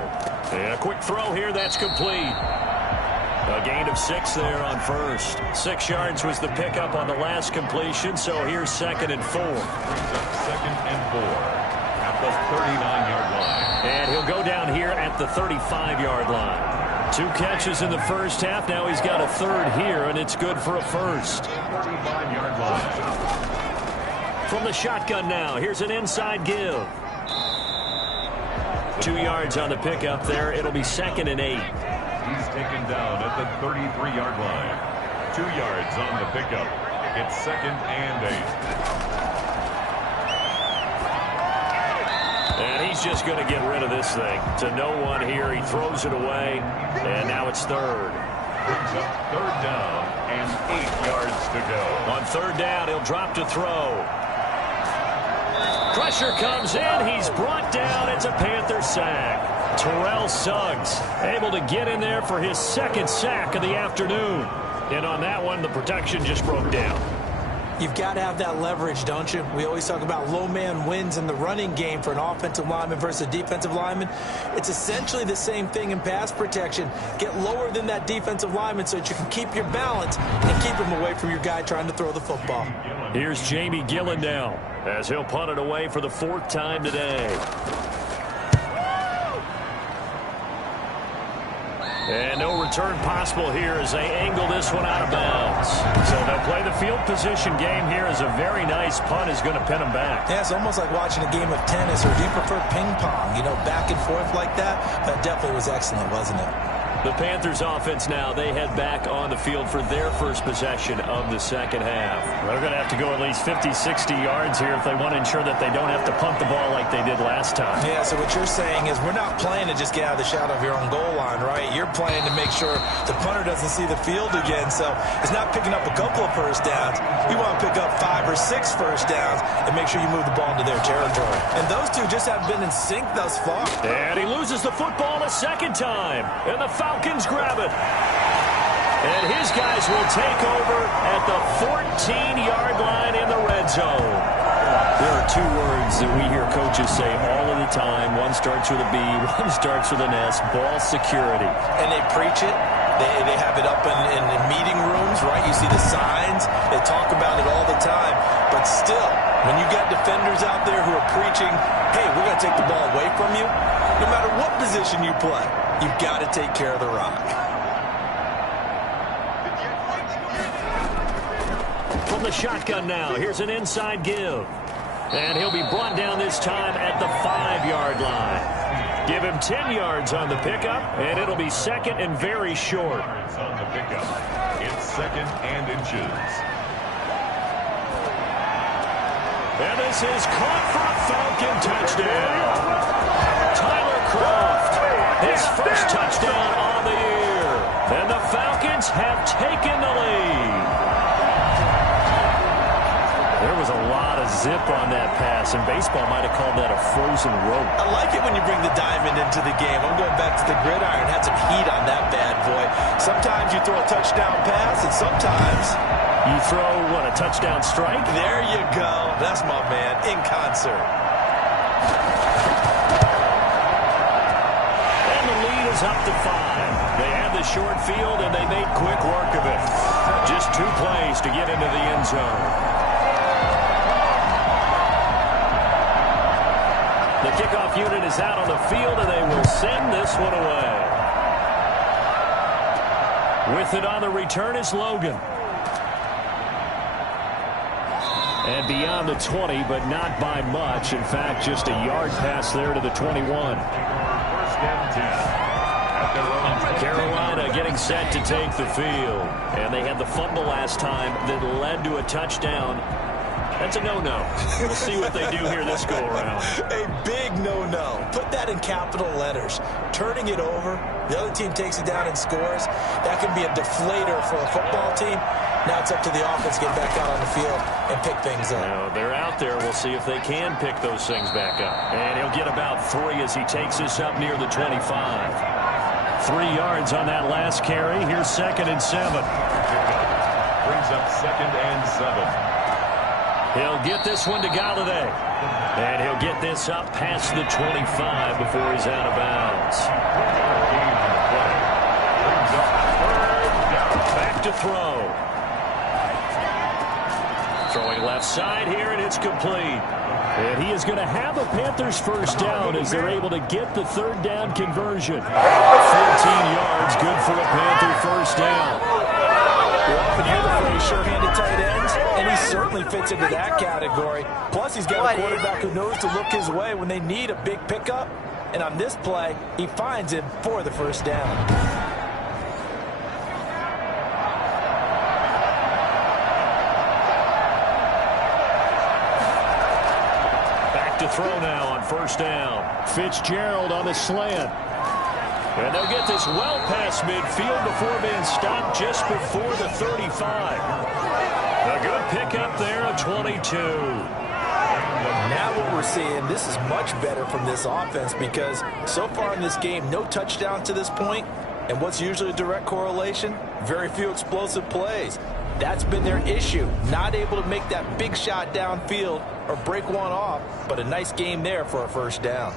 And a quick throw here, that's complete. A gain of 6 there on 1st. 6 yards was the pickup on the last completion, so here's 2nd and 4. 2nd and 4 at the 39-yard line. And he'll go down here at the 35-yard line. 2 catches in the first half. Now he's got a 3rd here, and it's good for a first. 35-yard line. From the shotgun now, here's an inside give. 2 yards on the pickup there. It'll be 2nd and 8. He's taken down at the 33-yard line. 2 yards on the pickup. It's 2nd and 8. And he's just going to get rid of this thing. To no one here. He throws it away. And now it's 3rd. Brings up 3rd down and 8 yards to go. On 3rd down, he'll drop to throw. Pressure comes in. He's brought down. It's a Panther sack. Terrell Suggs able to get in there for his 2nd sack of the afternoon. And on that one, the protection just broke down. You've got to have that leverage, don't you? We always talk about low man wins in the running game for an offensive lineman versus a defensive lineman. It's essentially the same thing in pass protection. Get lower than that defensive lineman so that you can keep your balance and keep him away from your guy trying to throw the football. Here's Jamie Gillen now as he'll punt it away for the 4th time today. And no return possible here as they angle this one out of bounds. So they'll play the field position game here as a very nice punt is going to pin them back. Yeah, it's almost like watching a game of tennis, or do you prefer ping pong? You know, back and forth like that? That definitely was excellent, wasn't it? The Panthers offense now, they head back on the field for their first possession of the second half. They're going to have to go at least 50, 60 yards here if they want to ensure that they don't have to punt the ball like they did last time. Yeah, so what you're saying is we're not playing to just get out of the shadow of your own goal line, right? You're playing to make sure the punter doesn't see the field again. So it's not picking up a couple of first downs. You want to pick up 5 or 6 first downs and make sure you move the ball into their territory. And those two just haven't been in sync thus far. And he loses the football a second time. And the Falcons grab it. And his guys will take over at the 14-yard line in the red zone. There are 2 words that we hear coaches say all of the time. One starts with a B, one starts with an S, ball security. And they preach it. They have it up in meeting rooms, right? You see the signs. They talk about it all the time. But still, when you got defenders out there who are preaching, hey, we're going to take the ball away from you, no matter what position you play, you've got to take care of the rock. From the shotgun now, here's an inside give. And he'll be brought down this time at the 5-yard line. Give him 10 yards on the pickup, and it'll be second and very short. On the pickup, it's 2nd and inches. And this is caught for a Falcon touchdown. Tyler Croft, his first touchdown on the year. And the Falcons have taken the lead. There was a lot of zip on that pass, and baseball might have called that a frozen rope. I like it when you bring the diamond into the game. I'm going back to the gridiron. Had some heat on that bad boy. Sometimes you throw a touchdown pass, and sometimes you throw, what, a touchdown strike? There you go. That's my man, in concert. And the lead is up to 5. They have the short field, and they made quick work of it. Just 2 plays to get into the end zone. The kickoff unit is out on the field, and they will send this one away. With it on the return is Logan. And beyond the 20, but not by much. In fact, just a yard pass there to the 21. 1st and 10. Carolina getting set to take the field. And they had the fumble last time that led to a touchdown. That's a no-no. We'll see what they do here this go-around. A big no-no. Put that in capital letters. Turning it over, the other team takes it down and scores. That can be a deflator for a football team. Now it's up to the offense to get back out on the field and pick things up. Now, they're out there. We'll see if they can pick those things back up. And he'll get about 3 as he takes this up near the 25. 3 yards on that last carry. Here's 2nd and 7. Brings up 2nd and 7. He'll get this one to Galladay. And he'll get this up past the 25 before he's out of bounds. Back to throw. Throwing left side here, and it's complete. And he is going to have a Panthers first down as they're able to get the 3rd down conversion. 14 yards, good for a Panther first down. You often hear the phrase sure-handed tight ends, and he certainly fits into that category. Plus, he's got a quarterback who knows to look his way when they need a big pickup. And on this play, he finds him for the first down. Back to throw now on first down. Fitzgerald on the slant. And they'll get this well past midfield before being stopped just before the 35. A good pickup there, a 22. Now what we're seeing, this is much better from this offense because so far in this game, no touchdowns to this point. And what's usually a direct correlation? Very few explosive plays. That's been their issue. Not able to make that big shot downfield or break one off, but a nice game there for a first down.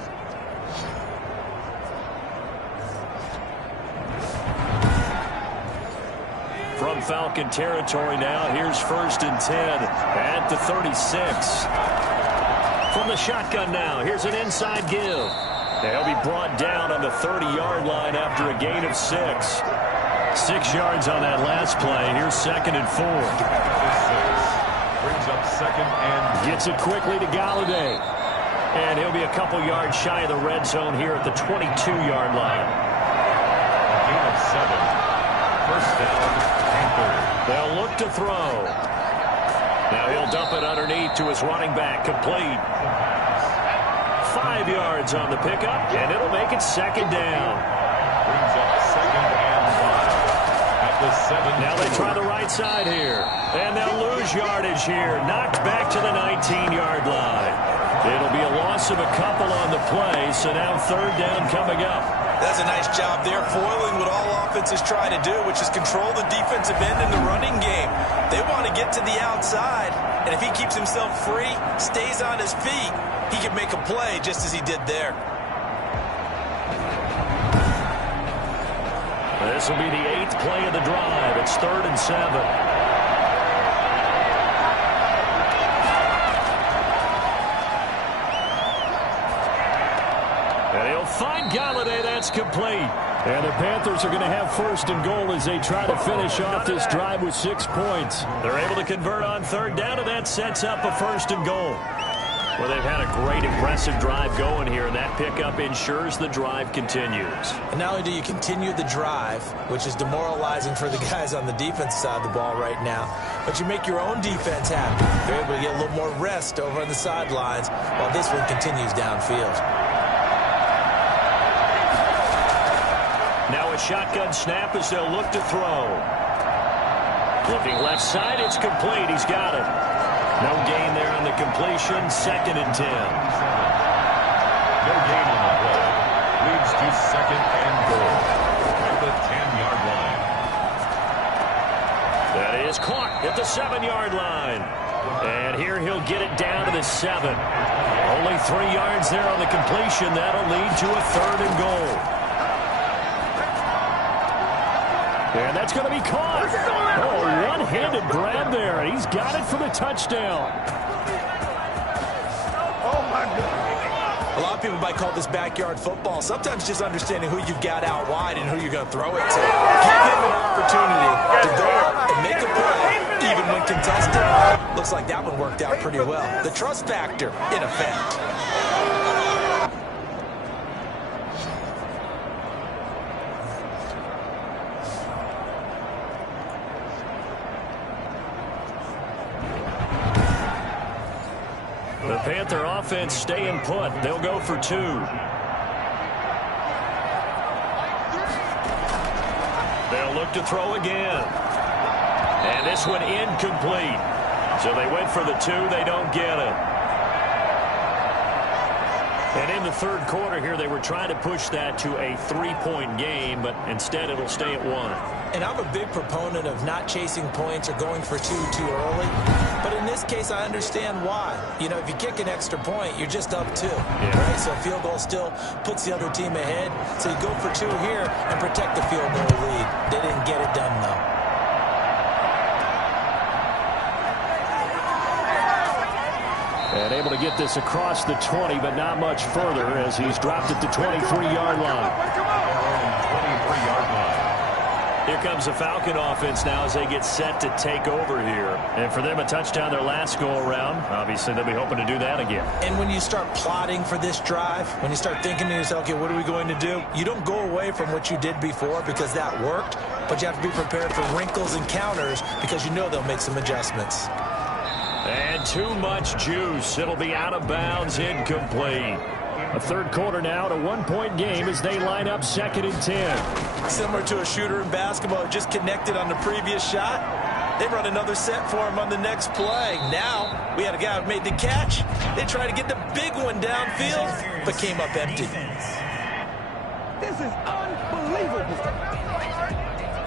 From Falcon territory now, here's 1st and 10 at the 36. From the shotgun now, here's an inside give. They'll be brought down on the 30-yard line after a gain of 6. 6 yards on that last play. Here's 2nd and 4. Brings up 2nd and gets it quickly to Galladay. And he'll be a couple yards shy of the red zone here at the 22-yard line. A gain of 7. First down, Panthers. They'll look to throw. Now he'll dump it underneath to his running back. Complete. 5 yards on the pickup, and it'll make it 2nd down. Brings up 2nd and 5 at the 7. Now they try the right side here, and they'll lose yardage here. Knocked back to the 19-yard line. It'll be a loss of a couple on the play, so now 3rd down coming up. That's a nice job there, foiling what all offenses try to do, which is control the defensive end in the running game. They want to get to the outside, and if he keeps himself free, stays on his feet, he can make a play just as he did there. This will be the 8th play of the drive. It's 3rd and 7. And he'll find Galladay. That's complete. And the Panthers are going to have 1st and goal as they try to finish off this drive with 6 points. They're able to convert on 3rd down, and that sets up a 1st and goal. Well, they've had a great, impressive drive going here, and that pickup ensures the drive continues. And not only do you continue the drive, which is demoralizing for the guys on the defense side of the ball right now, but you make your own defense happy. They're able to get a little more rest over on the sidelines while this one continues downfield. Now a shotgun snap as they'll look to throw. Looking left side, it's complete. He's got it. No gain there on the completion. 2nd and 10. No gain on the play. Leads to 2nd and goal at the 10-yard line. That is caught at the 7-yard line. And here he'll get it down to the 7. Only 3 yards there on the completion. That'll lead to a 3rd and goal. And that's going to be caught. Oh, one-handed grab there. He's got it for the touchdown. Oh, my goodness. A lot of people might call this backyard football. Sometimes just understanding who you've got out wide and who you're going to throw it to. Give him an opportunity to go up and make a play, even when contested. Looks like that one worked out pretty well. The trust factor in effect. The Panther offense staying put. They'll go for 2. They'll look to throw again. And this one incomplete. So they went for the 2. They don't get it. And in the 3rd quarter here, they were trying to push that to a 3-point game, but instead it'll stay at 1. And I'm a big proponent of not chasing points or going for 2 too early. But in this case, I understand why. You know, if you kick an extra point, you're just up 2. Yeah. Right? So a field goal still puts the other team ahead. So you go for 2 here and protect the field goal lead. They didn't get it done, though. And able to get this across the 20, but not much further as he's dropped at the 23-yard line. 23-yard line. Here comes the Falcon offense now as they get set to take over here. And for them, a touchdown their last go-around. Obviously, they'll be hoping to do that again. And when you start plotting for this drive, when you start thinking to yourself, okay, what are we going to do? You don't go away from what you did before because that worked, but you have to be prepared for wrinkles and counters because you know they'll make some adjustments. And too much juice. It'll be out of bounds, incomplete. A 3rd quarter now, a 1-point game as they line up 2nd and 10. Similar to a shooter in basketball who just connected on the previous shot. They run another set for him on the next play. Now, we had a guy who made the catch. They tried to get the big one downfield, but came up empty. This is unbelievable.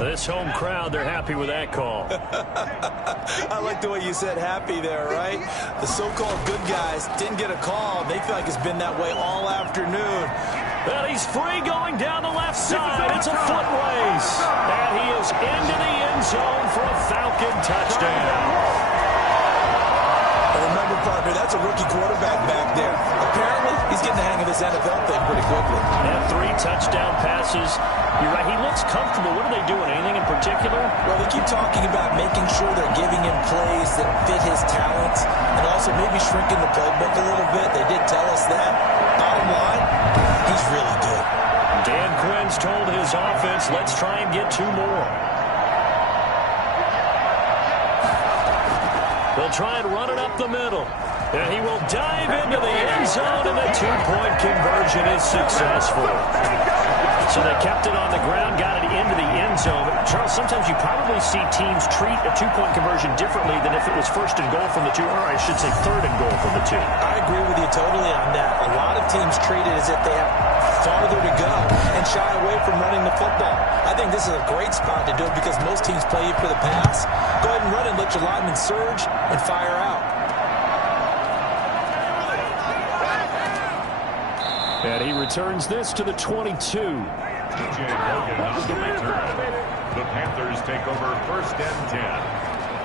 This home crowd, they're happy with that call. I like the way you said happy there, right? The so-called good guys didn't get a call. They feel like it's been that way all afternoon. Well, he's free going down the left side. It's a foot race. And he is into the end zone for a Falcon touchdown. Remember, partner, that's a rookie quarterback back there. Apparently, he's getting the hang of this NFL thing pretty quickly. And 3 touchdown passes. You're right, he looks comfortable. What are they doing? Anything in particular? Well, they keep talking about making sure they're giving him plays that fit his talents and also maybe shrinking the playbook a little bit. They did tell us that. Bottom line, he's really good. Dan Quinn's told his offense, let's try and get 2 more. They'll try and run it up the middle. And he will dive into the end zone, and the 2-point conversion is successful. So they kept it on the ground, got it into the end zone. Charles, sometimes you probably see teams treat a 2-point conversion differently than if it was first and goal from the 2, or I should say third and goal from the 2. I agree with you totally on that. A lot of teams treat it as if they have farther to go and shy away from running the football. I think this is a great spot to do it because most teams play you for the pass. Go ahead and run it, let your linemen surge and fire out. And he returns this to the 22. TJ Logan on the return. The Panthers take over 1st and 10.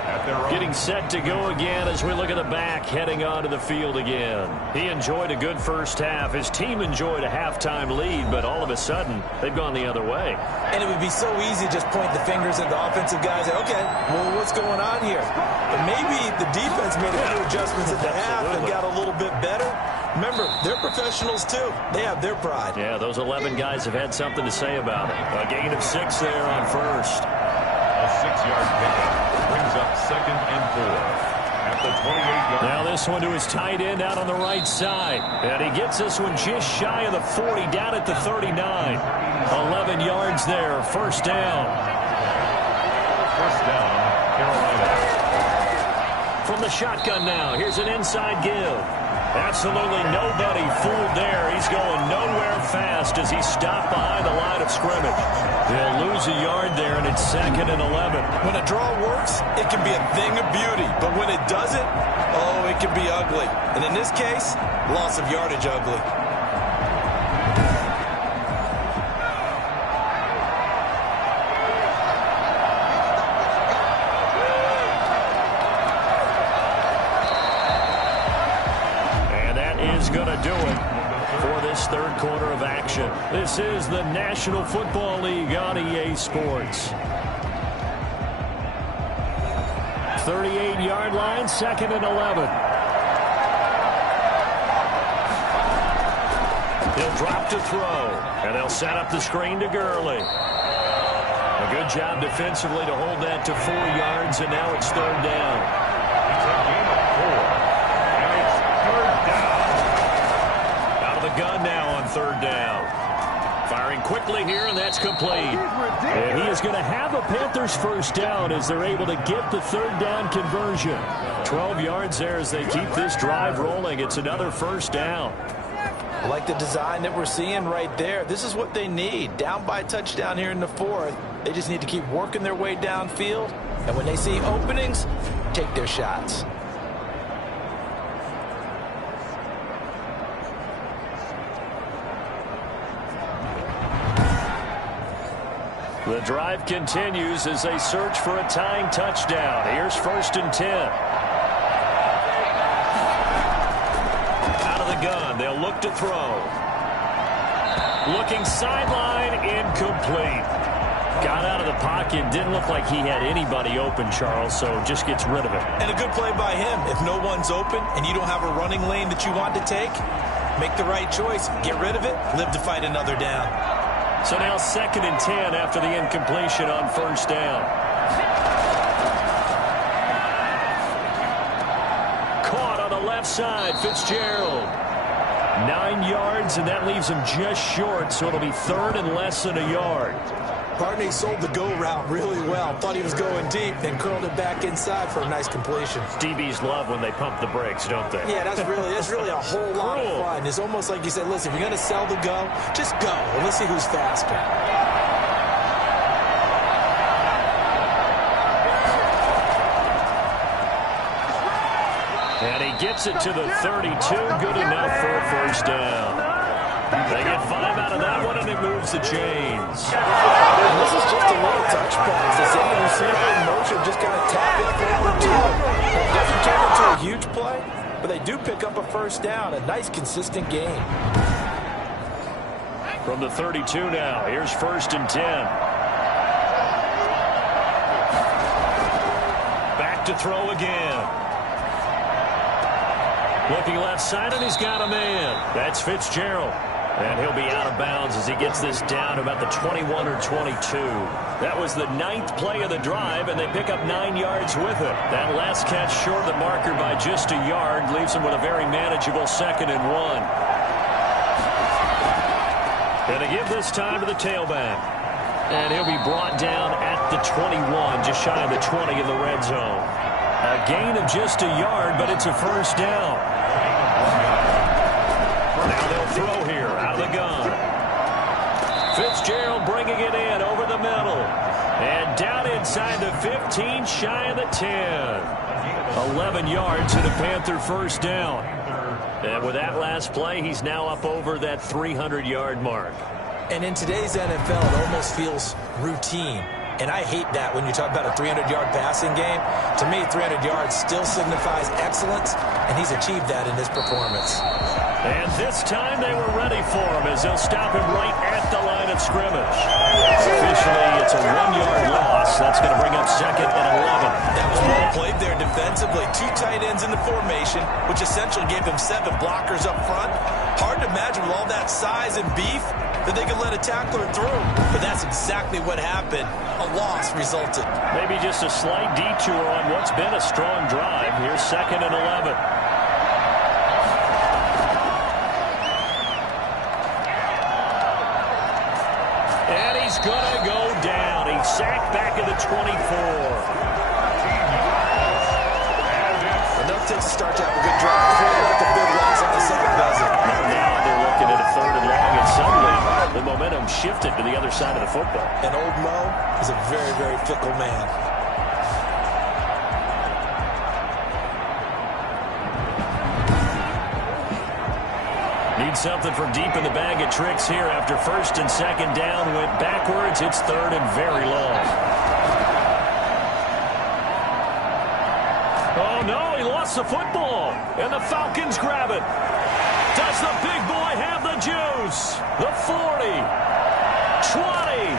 At their own. Getting set to go again as we look at the back, heading onto the field again. He enjoyed a good first half. His team enjoyed a halftime lead, but all of a sudden, they've gone the other way. And it would be so easy to just point the fingers at the offensive guys and say, okay, well, what's going on here? But maybe the defense made a few adjustments at the half and got a little bit better. Remember, they're professionals, too. They have their pride. Yeah, those 11 guys have had something to say about it. A gain of 6 there on first. A 6-yard pickup brings up 2nd and 4. At the 28-yard. Now this one to his tight end out on the right side. And he gets this one just shy of the 40, down at the 39. 11 yards there, first down. First down, Carolina. From the shotgun now, here's an inside give. Absolutely nobody fooled there. He's going nowhere fast as he stopped behind the line of scrimmage. They'll lose a yard there, and it's 2nd and 11. When a draw works, it can be a thing of beauty. But when it doesn't, oh, it can be ugly. And in this case, loss of yardage ugly. Third quarter of action. This is the National Football League on EA Sports. 38-yard line, 2nd and 11. He'll drop to throw, and they'll set up the screen to Gurley. A good job defensively to hold that to 4 yards, and now it's 3rd down. It's a gain of 4, and it's 3rd down. Gun now on 3rd down. Firing quickly here, and that's complete. And he is going to have a Panthers first down as they're able to get the 3rd down conversion. 12 yards there as they keep this drive rolling. It's another first down. I like the design that we're seeing right there. This is what they need. Down by a touchdown here in the 4th. They just need to keep working their way downfield. And when they see openings, take their shots. The drive continues as they search for a tying touchdown. Here's 1st and 10. Out of the gun, they'll look to throw. Looking sideline, incomplete. Got out of the pocket, didn't look like he had anybody open, Charles, so just gets rid of it. And a good play by him. If no one's open and you don't have a running lane that you want to take, make the right choice. Get rid of it, live to fight another down. So now 2nd and 10 after the incompletion on 1st down. Caught on the left side, Fitzgerald. 9 yards, and that leaves him just short, so it'll be 3rd and less than a yard. Partner sold the go route really well. Thought he was going deep, then curled it back inside for a nice completion. DBs love when they pump the brakes, don't they? Yeah, that's really a whole lot of fun. It's almost like you said, listen, if you're going to sell the go, just go, and let's see who's faster. And he gets it to the 32. Good enough for a first down. They get 5 out of that one, and it moves the chains. And this is just a little touch pass. They send the receiver in motion, just kind of tap it forward to him. It doesn't turn into a huge play, but they do pick up a first down. A nice, consistent game. From the 32 now, here's 1st and 10. Back to throw again. Looking left side, and he's got a man. That's Fitzgerald. And he'll be out of bounds as he gets this down about the 21 or 22. That was the 9th play of the drive, and they pick up 9 yards with it. That last catch short of the marker by just a yard leaves them with a very manageable 2nd and 1. And they give this time to the tailback. And he'll be brought down at the 21, just shy of the 20 in the red zone. A gain of just a yard, but it's a first down. Now they'll throw here out of the gun. Fitzgerald bringing it in over the middle. And down inside the 15, shy of the 10. 11 yards and a Panther first down. And with that last play, he's now up over that 300-yard mark. And in today's NFL, it almost feels routine. And I hate that when you talk about a 300-yard passing game. To me, 300 yards still signifies excellence, and he's achieved that in this performance. And this time they were ready for him as they'll stop him right at the line of scrimmage. Officially, it's a 1-yard loss. That's going to bring up 2nd and 11. That was well played there defensively. 2 tight ends in the formation, which essentially gave them 7 blockers up front. Hard to imagine with all that size and beef that they could let a tackler through. But that's exactly what happened. A loss resulted. Maybe just a slight detour on what's been a strong drive. Here's 2nd and 11. And he's going to go down. He's sacked back at the 24. Enough takes to start to have a good drive. Like a big loss on the second dozen. Now they're looking at a 3rd and long, and suddenly the momentum shifted to the other side of the football. And old Mo is a very, very fickle man. Need something from deep in the bag of tricks here after 1st and 2nd down. Went backwards. It's 3rd and very long. Oh, no, he lost the football. And the Falcons grab it. Does the big boy have the juice? The 40. 20.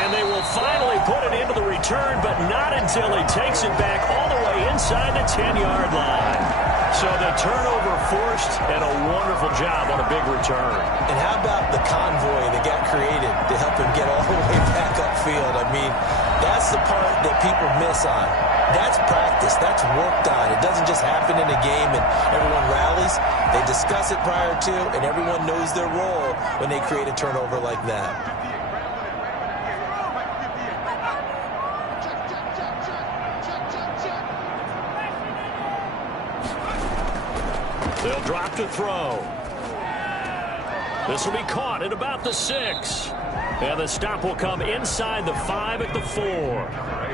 And they will finally put it into the return, but not until he takes it back all the way inside the 10-yard line. So the turnover forced, and a wonderful job on a big return. And how about the convoy that got created to help him get all the way back upfield? I mean, that's the part that people miss on. That's practice. That's worked on. It doesn't just happen in a game and everyone rallies. They discuss it prior to, and everyone knows their role when they create a turnover like that. They'll drop to throw. This will be caught at about the 6. And the stop will come inside the 5 at the 4.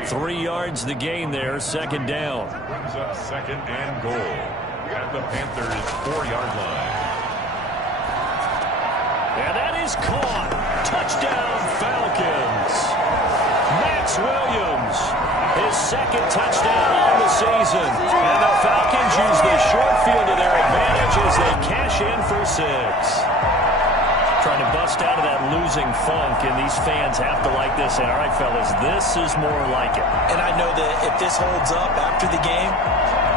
3 yards the gain there, 2nd down. Brings up 2nd and goal at the Panthers' 4-yard line. And that is caught. Touchdown, Falcons. Max Williams, his 2nd touchdown on the season. And the Falcons use the short field to their advantage as they cash in for 6. Trying to bust out of that losing funk, and these fans have to like this. And all right, fellas, this is more like it. And I know that if this holds up after the game,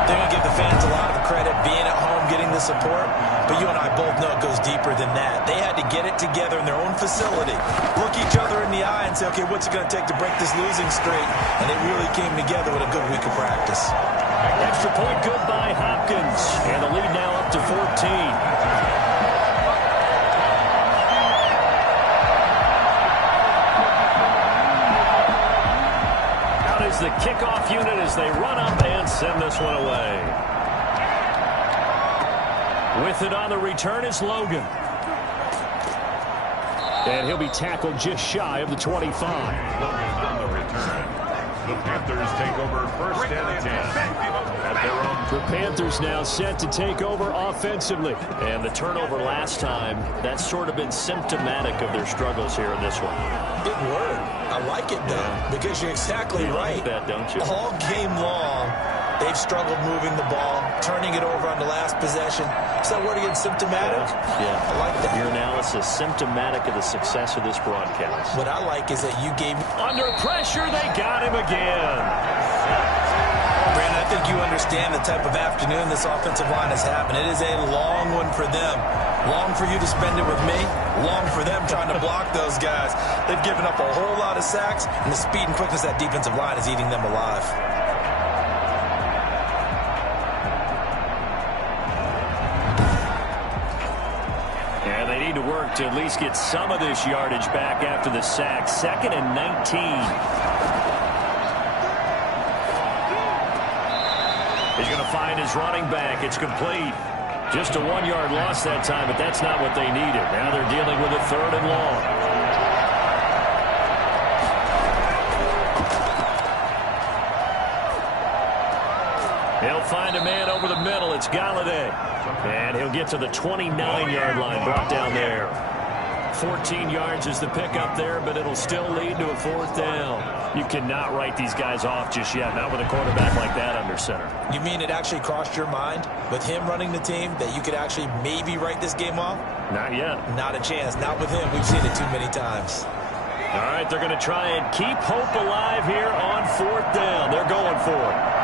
they're going to give the fans a lot of credit being at home, getting the support. But you and I both know it goes deeper than that. They had to get it together in their own facility, look each other in the eye and say, okay, what's it going to take to break this losing streak? And it really came together with a good week of practice. Extra point good by Hopkins. And the lead now up to 14. Is the kickoff unit as they run up and send this one away. With it on the return is Logan. And he'll be tackled just shy of the 25. Logan on the return. The Panthers take over 1st and 10 at their own The Panthers now set to take over offensively. And the turnover last time, that's sort of been symptomatic of their struggles here in this one. Big word. I like it, though, because you're exactly right. Like that, don't you? All game long, they've struggled moving the ball, turning it over on the last possession. So word again, symptomatic? Yeah. I like that. Your analysis, symptomatic of the success of this broadcast. What I like is that you gave me... Under pressure, they got him again. Brandon, I think you understand the type of afternoon this offensive line is having. It is a long one for them. Long for you to spend it with me. Long for them trying to block those guys. They've given up a whole lot of sacks, and the speed and quickness of that defensive line is eating them alive. And they need to work to at least get some of this yardage back after the sack. 2nd and 19. He's going to find his running back. It's complete. Just a 1-yard loss that time, but that's not what they needed. Now they're dealing with a 3rd and long. He'll find a man over the middle. It's Galladay. And he'll get to the 29-yard line, brought down there. 14 yards is the pickup there, but it'll still lead to a 4th down. You cannot write these guys off just yet, not with a quarterback like that under center. You mean it actually crossed your mind with him running the team that you could actually maybe write this game off? Not yet. Not a chance. Not with him. We've seen it too many times. All right, they're going to try and keep hope alive here on 4th down. They're going for it.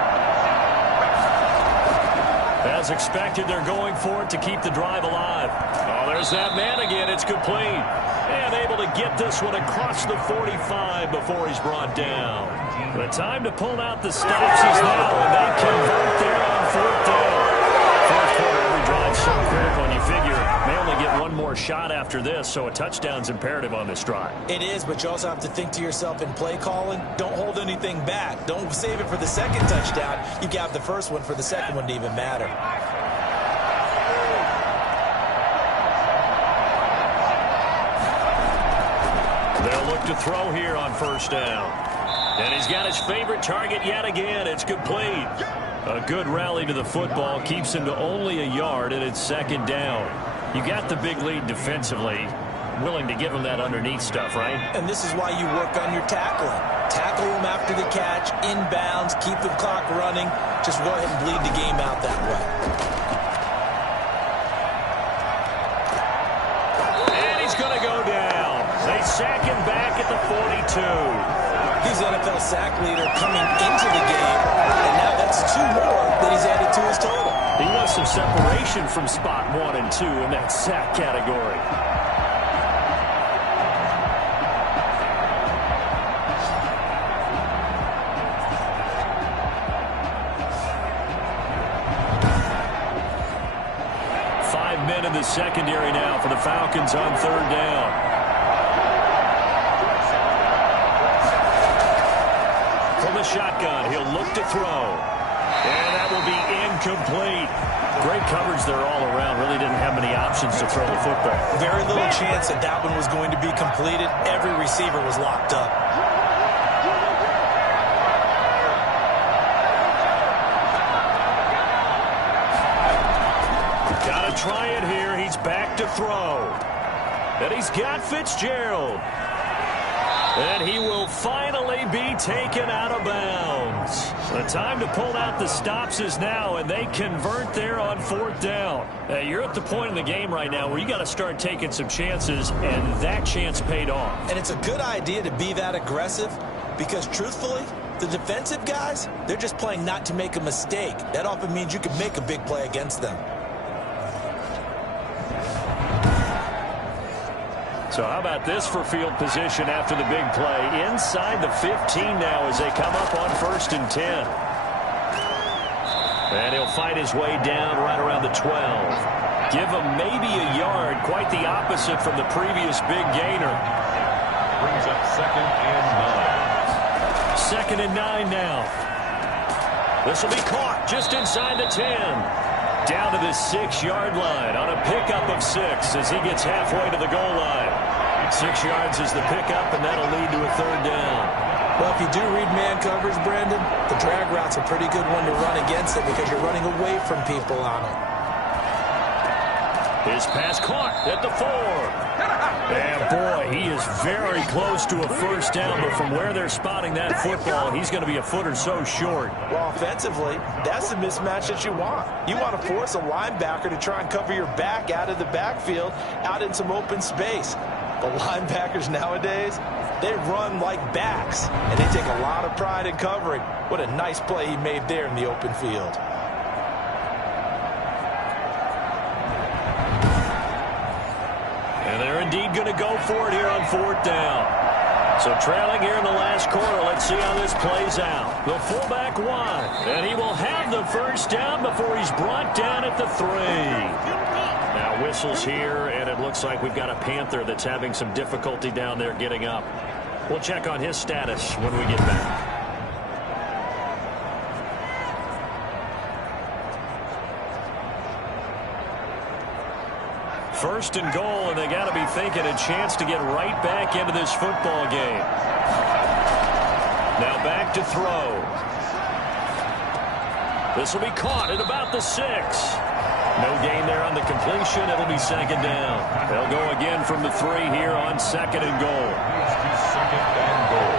As expected, they're going for it to keep the drive alive. Oh, there's that man again. It's complete. And able to get this one across the 45 before he's brought down. The time to pull out the stops is now, and they convert there on 4th down. Fourth quarter, every drive so critical, and you figure they only get one more shot after this, so a touchdown's imperative on this drive. It is, but you also have to think to yourself in play calling, don't hold anything back. Don't save it for the second touchdown. You got the first one for the second one to even matter. They'll look to throw here on 1st down. And he's got his favorite target yet again. It's complete. A good rally to the football keeps him to only a yard, and it's 2nd down. You got the big lead defensively. Willing to give him that underneath stuff, right? And this is why you work on your tackling. Tackle them after the catch, inbounds, keep the clock running. Just go ahead and bleed the game out that way. And he's going to go down. They sack him back at the 42. He's NFL sack leader coming into the game, and now that's 2 more that he's added to his total. He wants some separation from spot 1 and 2 in that sack category. Men in the secondary now for the Falcons on 3rd down. From the shotgun, he'll look to throw. And that will be incomplete. Great coverage there all around. Really didn't have many options to throw the football. Very little chance that that one was going to be completed. Every receiver was locked up. Try it here. He's back to throw. And he's got Fitzgerald. And he will finally be taken out of bounds. The time to pull out the stops is now, and they convert there on 4th down. You're at the point in the game right now where you got to start taking some chances, and that chance paid off. And it's a good idea to be that aggressive because, truthfully, the defensive guys, they're just playing not to make a mistake. That often means you can make a big play against them. So how about this for field position after the big play? Inside the 15 now as they come up on 1st and 10. And he'll fight his way down right around the 12. Give him maybe a yard. Quite the opposite from the previous big gainer. Brings up 2nd and 9. 2nd and 9 now. This will be caught just inside the 10. Down to the 6-yard line on a pickup of 6 as he gets halfway to the goal line. 6 yards is the pickup, and that'll lead to a 3rd down. Well, if you do read man coverage, Brandon, the drag route's a pretty good one to run against it because you're running away from people on it. His pass caught at the 4. And boy, he is very close to a first down, but from where they're spotting that football, he's going to be a foot or so short. Well, offensively, that's the mismatch that you want. You want to force a linebacker to try and cover your back out of the backfield, out in some open space. But linebackers nowadays, they run like backs, and they take a lot of pride in covering. What a nice play he made there in the open field. And they're indeed going to go for it here on 4th down. So trailing here in the last quarter, let's see how this plays out. The fullback wide, and he will have the first down before he's brought down at the 3. Now whistles here, and it looks like we've got a Panther that's having some difficulty down there getting up. We'll check on his status when we get back. First and goal, and they got to be thinking a chance to get right back into this football game. Now back to throw. This will be caught at about the 6. No gain there on the completion. It'll be 2nd down. They'll go again from the 3 here on 2nd and goal. Second and goal.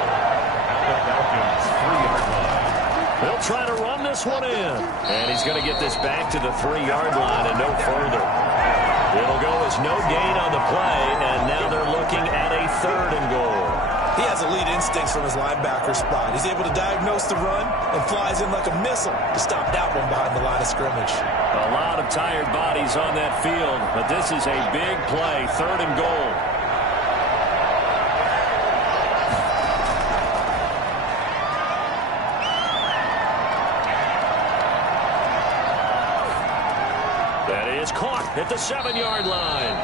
At the Falcons' 3-yard line. They'll try to run this one in. And he's going to get this back to the 3-yard line and no further. It'll go as no gain on the play, and now they're looking at a 3rd and goal. He has elite instincts from his linebacker spot. He's able to diagnose the run and flies in like a missile to stop that one behind the line of scrimmage. A lot of tired bodies on that field, but this is a big play, 3rd and goal. Caught at the 7-yard line.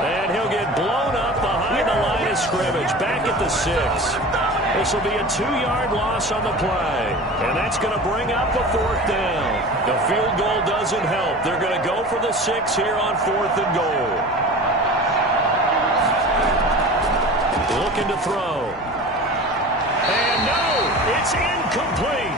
And he'll get blown up behind the line of scrimmage. Back at the 6. This will be a 2-yard loss on the play. And that's going to bring up a 4th down. The field goal doesn't help. They're going to go for the 6 here on 4th and goal. Looking to throw. And no, it's incomplete.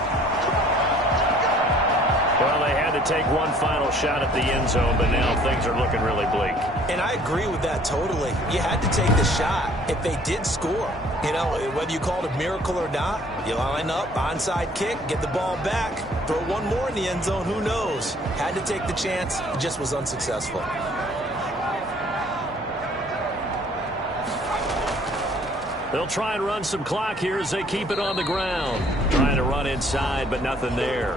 Well, they had to take one final shot at the end zone, but now things are looking really bleak. And I agree with that totally. You had to take the shot if they did score. You know, whether you call it a miracle or not, you line up, onside kick, get the ball back, throw one more in the end zone, who knows? Had to take the chance, just was unsuccessful. They'll try and run some clock here as they keep it on the ground. Trying to run inside, but nothing there.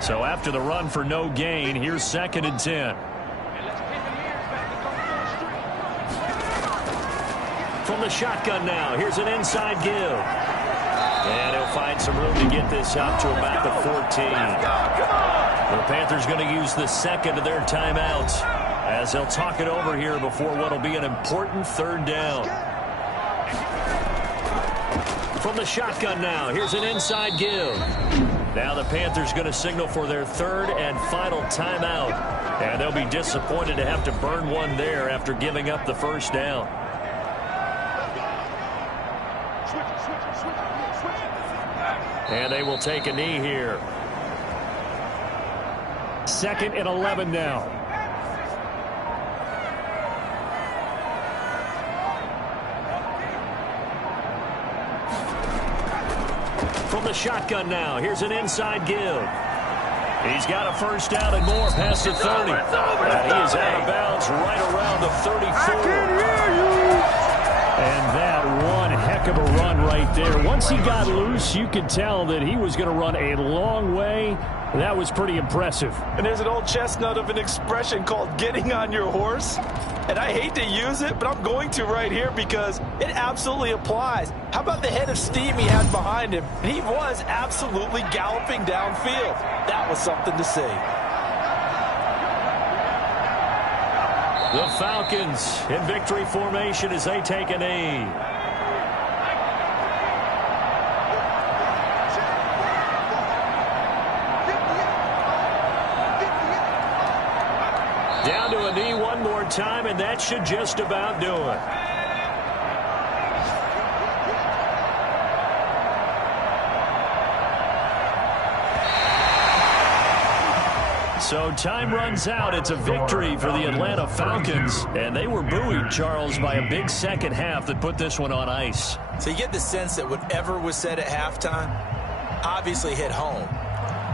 So after the run for no gain, here's 2nd and 10. From the shotgun now, here's an inside give. And he'll find some room to get this up to about the 14. The Panthers going to use the 2nd of their timeouts as they'll talk it over here before what will be an important 3rd down. From the shotgun now, here's an inside give. Now the Panthers going to signal for their 3rd and final timeout. And they'll be disappointed to have to burn one there after giving up the first down. And they will take a knee here. 2nd and 11 now. From the shotgun now, here's an inside give. He's got a first down and more past the 30. And he is out of bounds right around the 34. And that one heck of a run right there. Once he got loose, you could tell that he was going to run a long way. That was pretty impressive. And there's an old chestnut of an expression called getting on your horse. And I hate to use it, but I'm going to right here because it absolutely applies. How about the head of steam he had behind him? He was absolutely galloping downfield. That was something to see. The Falcons in victory formation as they take a knee. Down to a knee one more time, and that should just about do it. So time runs out. It's a victory for the Atlanta Falcons. And they were buoyed, Charles, by a big second half that put this one on ice. So you get the sense that whatever was said at halftime obviously hit home.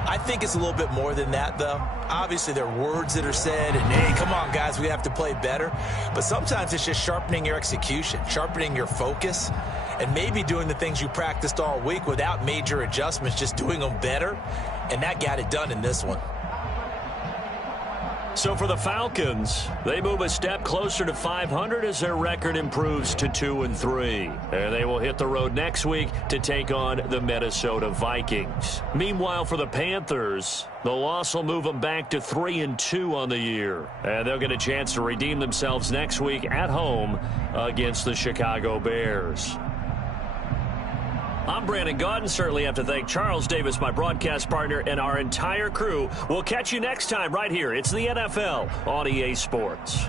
I think it's a little bit more than that, though. Obviously, there are words that are said, and, hey, come on, guys, we have to play better. But sometimes it's just sharpening your execution, sharpening your focus, and maybe doing the things you practiced all week without major adjustments, just doing them better. And that got it done in this one. So for the Falcons, they move a step closer to 500 as their record improves to 2-3. And they will hit the road next week to take on the Minnesota Vikings. Meanwhile, for the Panthers, the loss will move them back to 3-2 on the year. And they'll get a chance to redeem themselves next week at home against the Chicago Bears. I'm Brandon Gaudin. Certainly have to thank Charles Davis, my broadcast partner, and our entire crew. We'll catch you next time right here. It's the NFL on EA Sports.